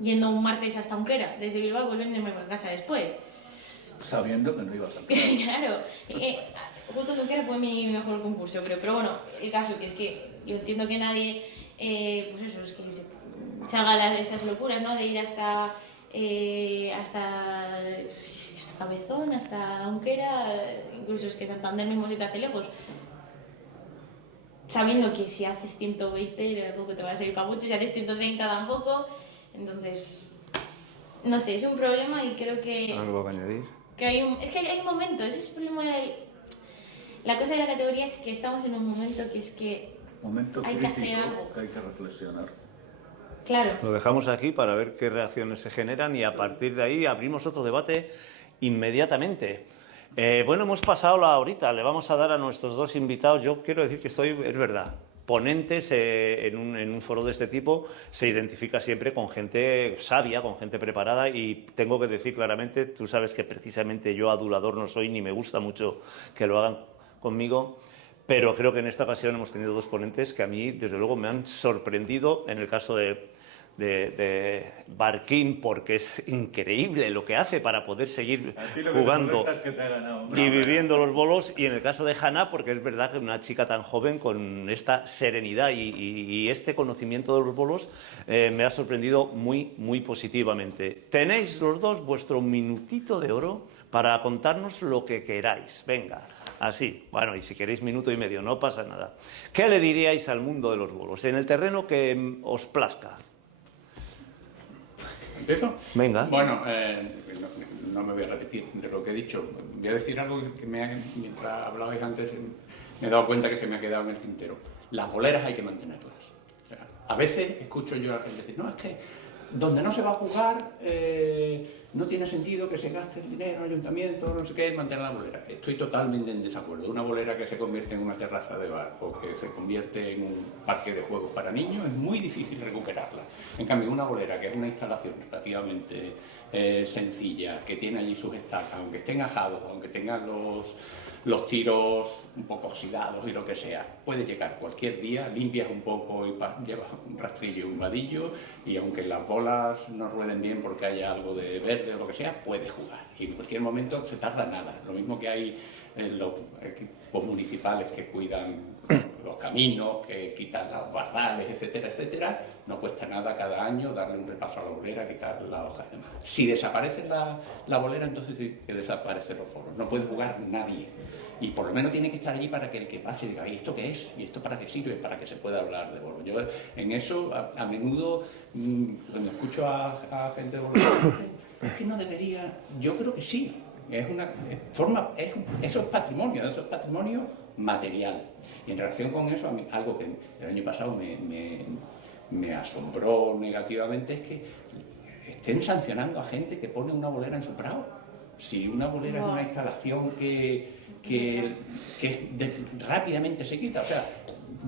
yendo un martes hasta Unquera, desde Bilbao, volviéndome a casa después. Sabiendo que no ibas a Claro, justo Unquera fue mi mejor concurso, pero bueno, el caso que es que yo entiendo que nadie, pues eso, es que se haga esas locuras, ¿no? De ir hasta Cabezón, hasta Unquera, incluso es que Santander mismo se te hace lejos, sabiendo que si haces 120 tampoco te va a salir para mucho, si haces 130 tampoco, entonces no sé, es un problema y creo que ¿Algo que añadir? es que hay un momento, ese es el problema la cosa de la categoría es que estamos en un momento que es que momento hay que crítico hacer algo. que hay que reflexionar. Claro. Lo dejamos aquí para ver qué reacciones se generan y a partir de ahí abrimos otro debate inmediatamente. Bueno, hemos pasado la horita, le vamos a dar a nuestros 2 invitados. Yo quiero decir que es verdad, ponentes en un foro de este tipo se identifica siempre con gente sabia, con gente preparada, y tengo que decir claramente, tú sabes que precisamente yo adulador no soy ni me gusta mucho que lo hagan conmigo, pero creo que en esta ocasión hemos tenido 2 ponentes que a mí desde luego me han sorprendido. En el caso de Barquín, porque es increíble lo que hace para poder seguir jugando y viviendo los bolos, y en el caso de Hanna, porque es verdad que una chica tan joven con esta serenidad y este conocimiento de los bolos me ha sorprendido muy positivamente. Tenéis los 2 vuestro minutito de oro para contarnos lo que queráis. Venga, así. Bueno, y si queréis minuto y medio, no pasa nada. ¿Qué le diríais al mundo de los bolos en el terreno que os plazca? ¿Empiezo? Venga. Bueno, no me voy a repetir de lo que he dicho. Voy a decir algo que mientras hablabais antes me he dado cuenta que se me ha quedado en el tintero. Las boleras hay que mantenerlas. O sea, a veces escucho yo a la gente decir, no, es que donde no se va a jugar no tiene sentido que se gaste el dinero en el ayuntamiento, no sé qué, mantener la bolera. Estoy totalmente en desacuerdo. Una bolera que se convierte en una terraza de bar o que se convierte en un parque de juegos para niños es muy difícil recuperarla. En cambio, una bolera que es una instalación relativamente sencilla, que tiene allí sus estacas, aunque estén ajados, aunque tengan los tiros un poco oxidados y lo que sea, puede llegar cualquier día, limpias un poco y llevas un rastrillo y un vadillo, y aunque las bolas no rueden bien porque haya algo de verde o lo que sea, puedes jugar. Y en cualquier momento se tarda nada. Lo mismo que hay los equipos municipales que cuidan los caminos, que quitan los bardales, etcétera, etcétera, no cuesta nada cada año darle un repaso a la bolera, quitar las hojas y demás. Si desaparece la bolera, entonces sí que desaparecen los bolos. No puede jugar nadie. Y por lo menos tiene que estar allí para que el que pase diga, ¿y esto qué es? ¿Y esto para qué sirve? Para que se pueda hablar de bolos. Yo en eso, a menudo, cuando escucho a gente de bolos, es que no debería. Yo creo que sí. Eso es patrimonio material. Y en relación con eso, a mí, algo que el año pasado me asombró negativamente es que estén sancionando a gente que pone una bolera en su prado. Si una bolera es una instalación que rápidamente se quita, o sea,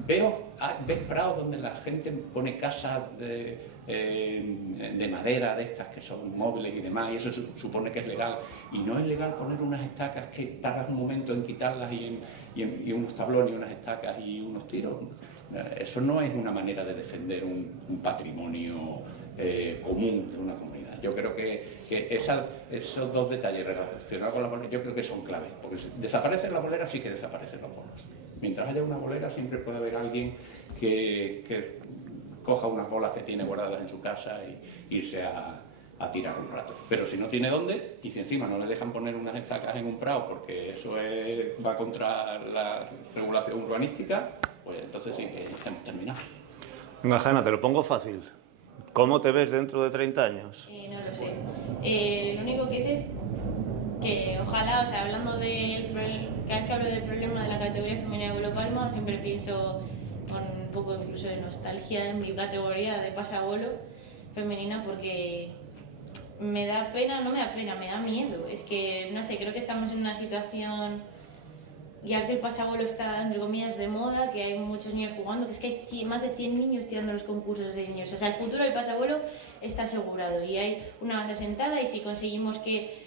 ves prados donde la gente pone casas de madera de estas que son móviles y demás, y eso supone que es legal, y no es legal poner unas estacas que tardas un momento en quitarlas y unos tablones y unas estacas y unos tiros. Eso no es una manera de defender un patrimonio común de una comunidad. Yo creo que esos dos detalles relacionados con la bolera, yo creo que son claves, porque si desaparece la bolera, sí que desaparecen los bolos. Mientras haya una bolera, siempre puede haber alguien que coja unas bolas que tiene guardadas en su casa y irse a tirar un rato. Pero si no tiene dónde, y si encima no le dejan poner unas estacas en un prado, porque eso va contra la regulación urbanística, pues entonces sí que hemos terminado. Venga, Hanna, te lo pongo fácil. ¿Cómo te ves dentro de 30 años? No lo sé. Lo único que sé es que ojalá, o sea, hablando cada vez que hablo del problema de la categoría femenina de Bolo Palma, siempre pienso con un poco incluso de nostalgia en mi categoría de pasabolo femenina, porque me da pena, no me da pena, me da miedo. Es que, no sé, creo que estamos en una situación, ya que el pasabolo está, entre comillas, de moda, que hay muchos niños jugando, que es que hay más de 100 niños tirando los concursos de niños. O sea, el futuro del pasabolo está asegurado y hay una base asentada, y si conseguimos que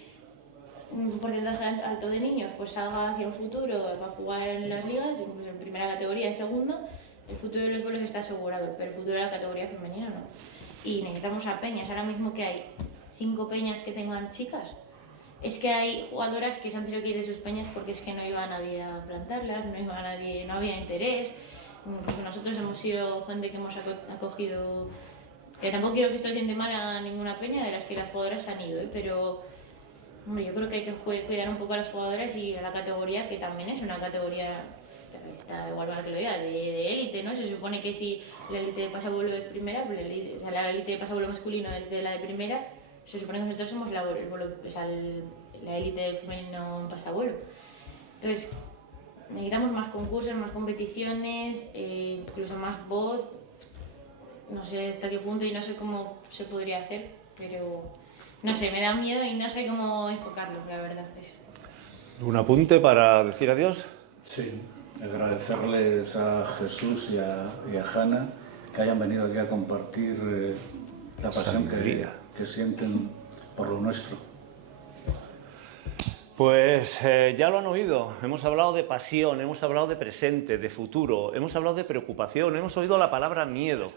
un porcentaje alto de niños pues salga hacia un futuro, va a jugar en las ligas, incluso en primera categoría, en segunda, el futuro de los bolos está asegurado, pero el futuro de la categoría femenina no. Y necesitamos a peñas. Ahora mismo que hay 5 peñas que tengan chicas, es que hay jugadoras que se han tenido que ir de sus peñas porque es que no iba nadie a plantarlas, no había interés. Incluso nosotros hemos sido gente que hemos acogido, que tampoco quiero que esto siente mal a ninguna peña de las que las jugadoras han ido, pero hombre, yo creo que hay que cuidar un poco a las jugadoras y a la categoría, que también es una categoría, está igual para que lo diga, de élite, ¿no? Se supone que si la élite de pasabolo es primera, pues la élite de pasabolo masculino es de la de primera, se supone que nosotros somos la élite femenino en pasabolo. Entonces, necesitamos más concursos, más competiciones, incluso más voz. No sé hasta qué punto y no sé cómo se podría hacer, pero no sé, me da miedo y no sé cómo enfocarlo, la verdad. Eso. ¿Un apunte para decir adiós? Sí, agradecerles a Jesús y a Hanna que hayan venido aquí a compartir la pasión que sienten por lo nuestro. Pues ya lo han oído, hemos hablado de pasión, hemos hablado de presente, de futuro, hemos hablado de preocupación, hemos oído la palabra miedo.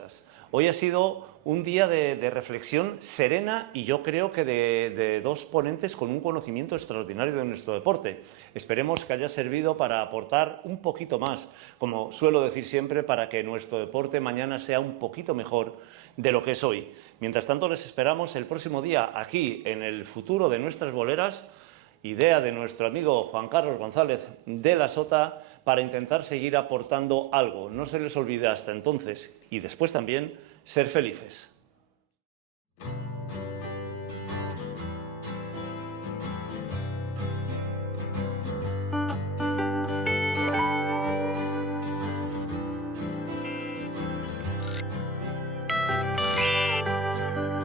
Hoy ha sido un día de reflexión serena y yo creo que de dos ponentes con un conocimiento extraordinario de nuestro deporte. Esperemos que haya servido para aportar un poquito más, como suelo decir siempre, para que nuestro deporte mañana sea un poquito mejor de lo que es hoy. Mientras tanto, les esperamos el próximo día aquí en el futuro de nuestras boleras, idea de nuestro amigo Juan Carlos González de la Sota, para intentar seguir aportando algo. No se les olvide hasta entonces y después también ser felices.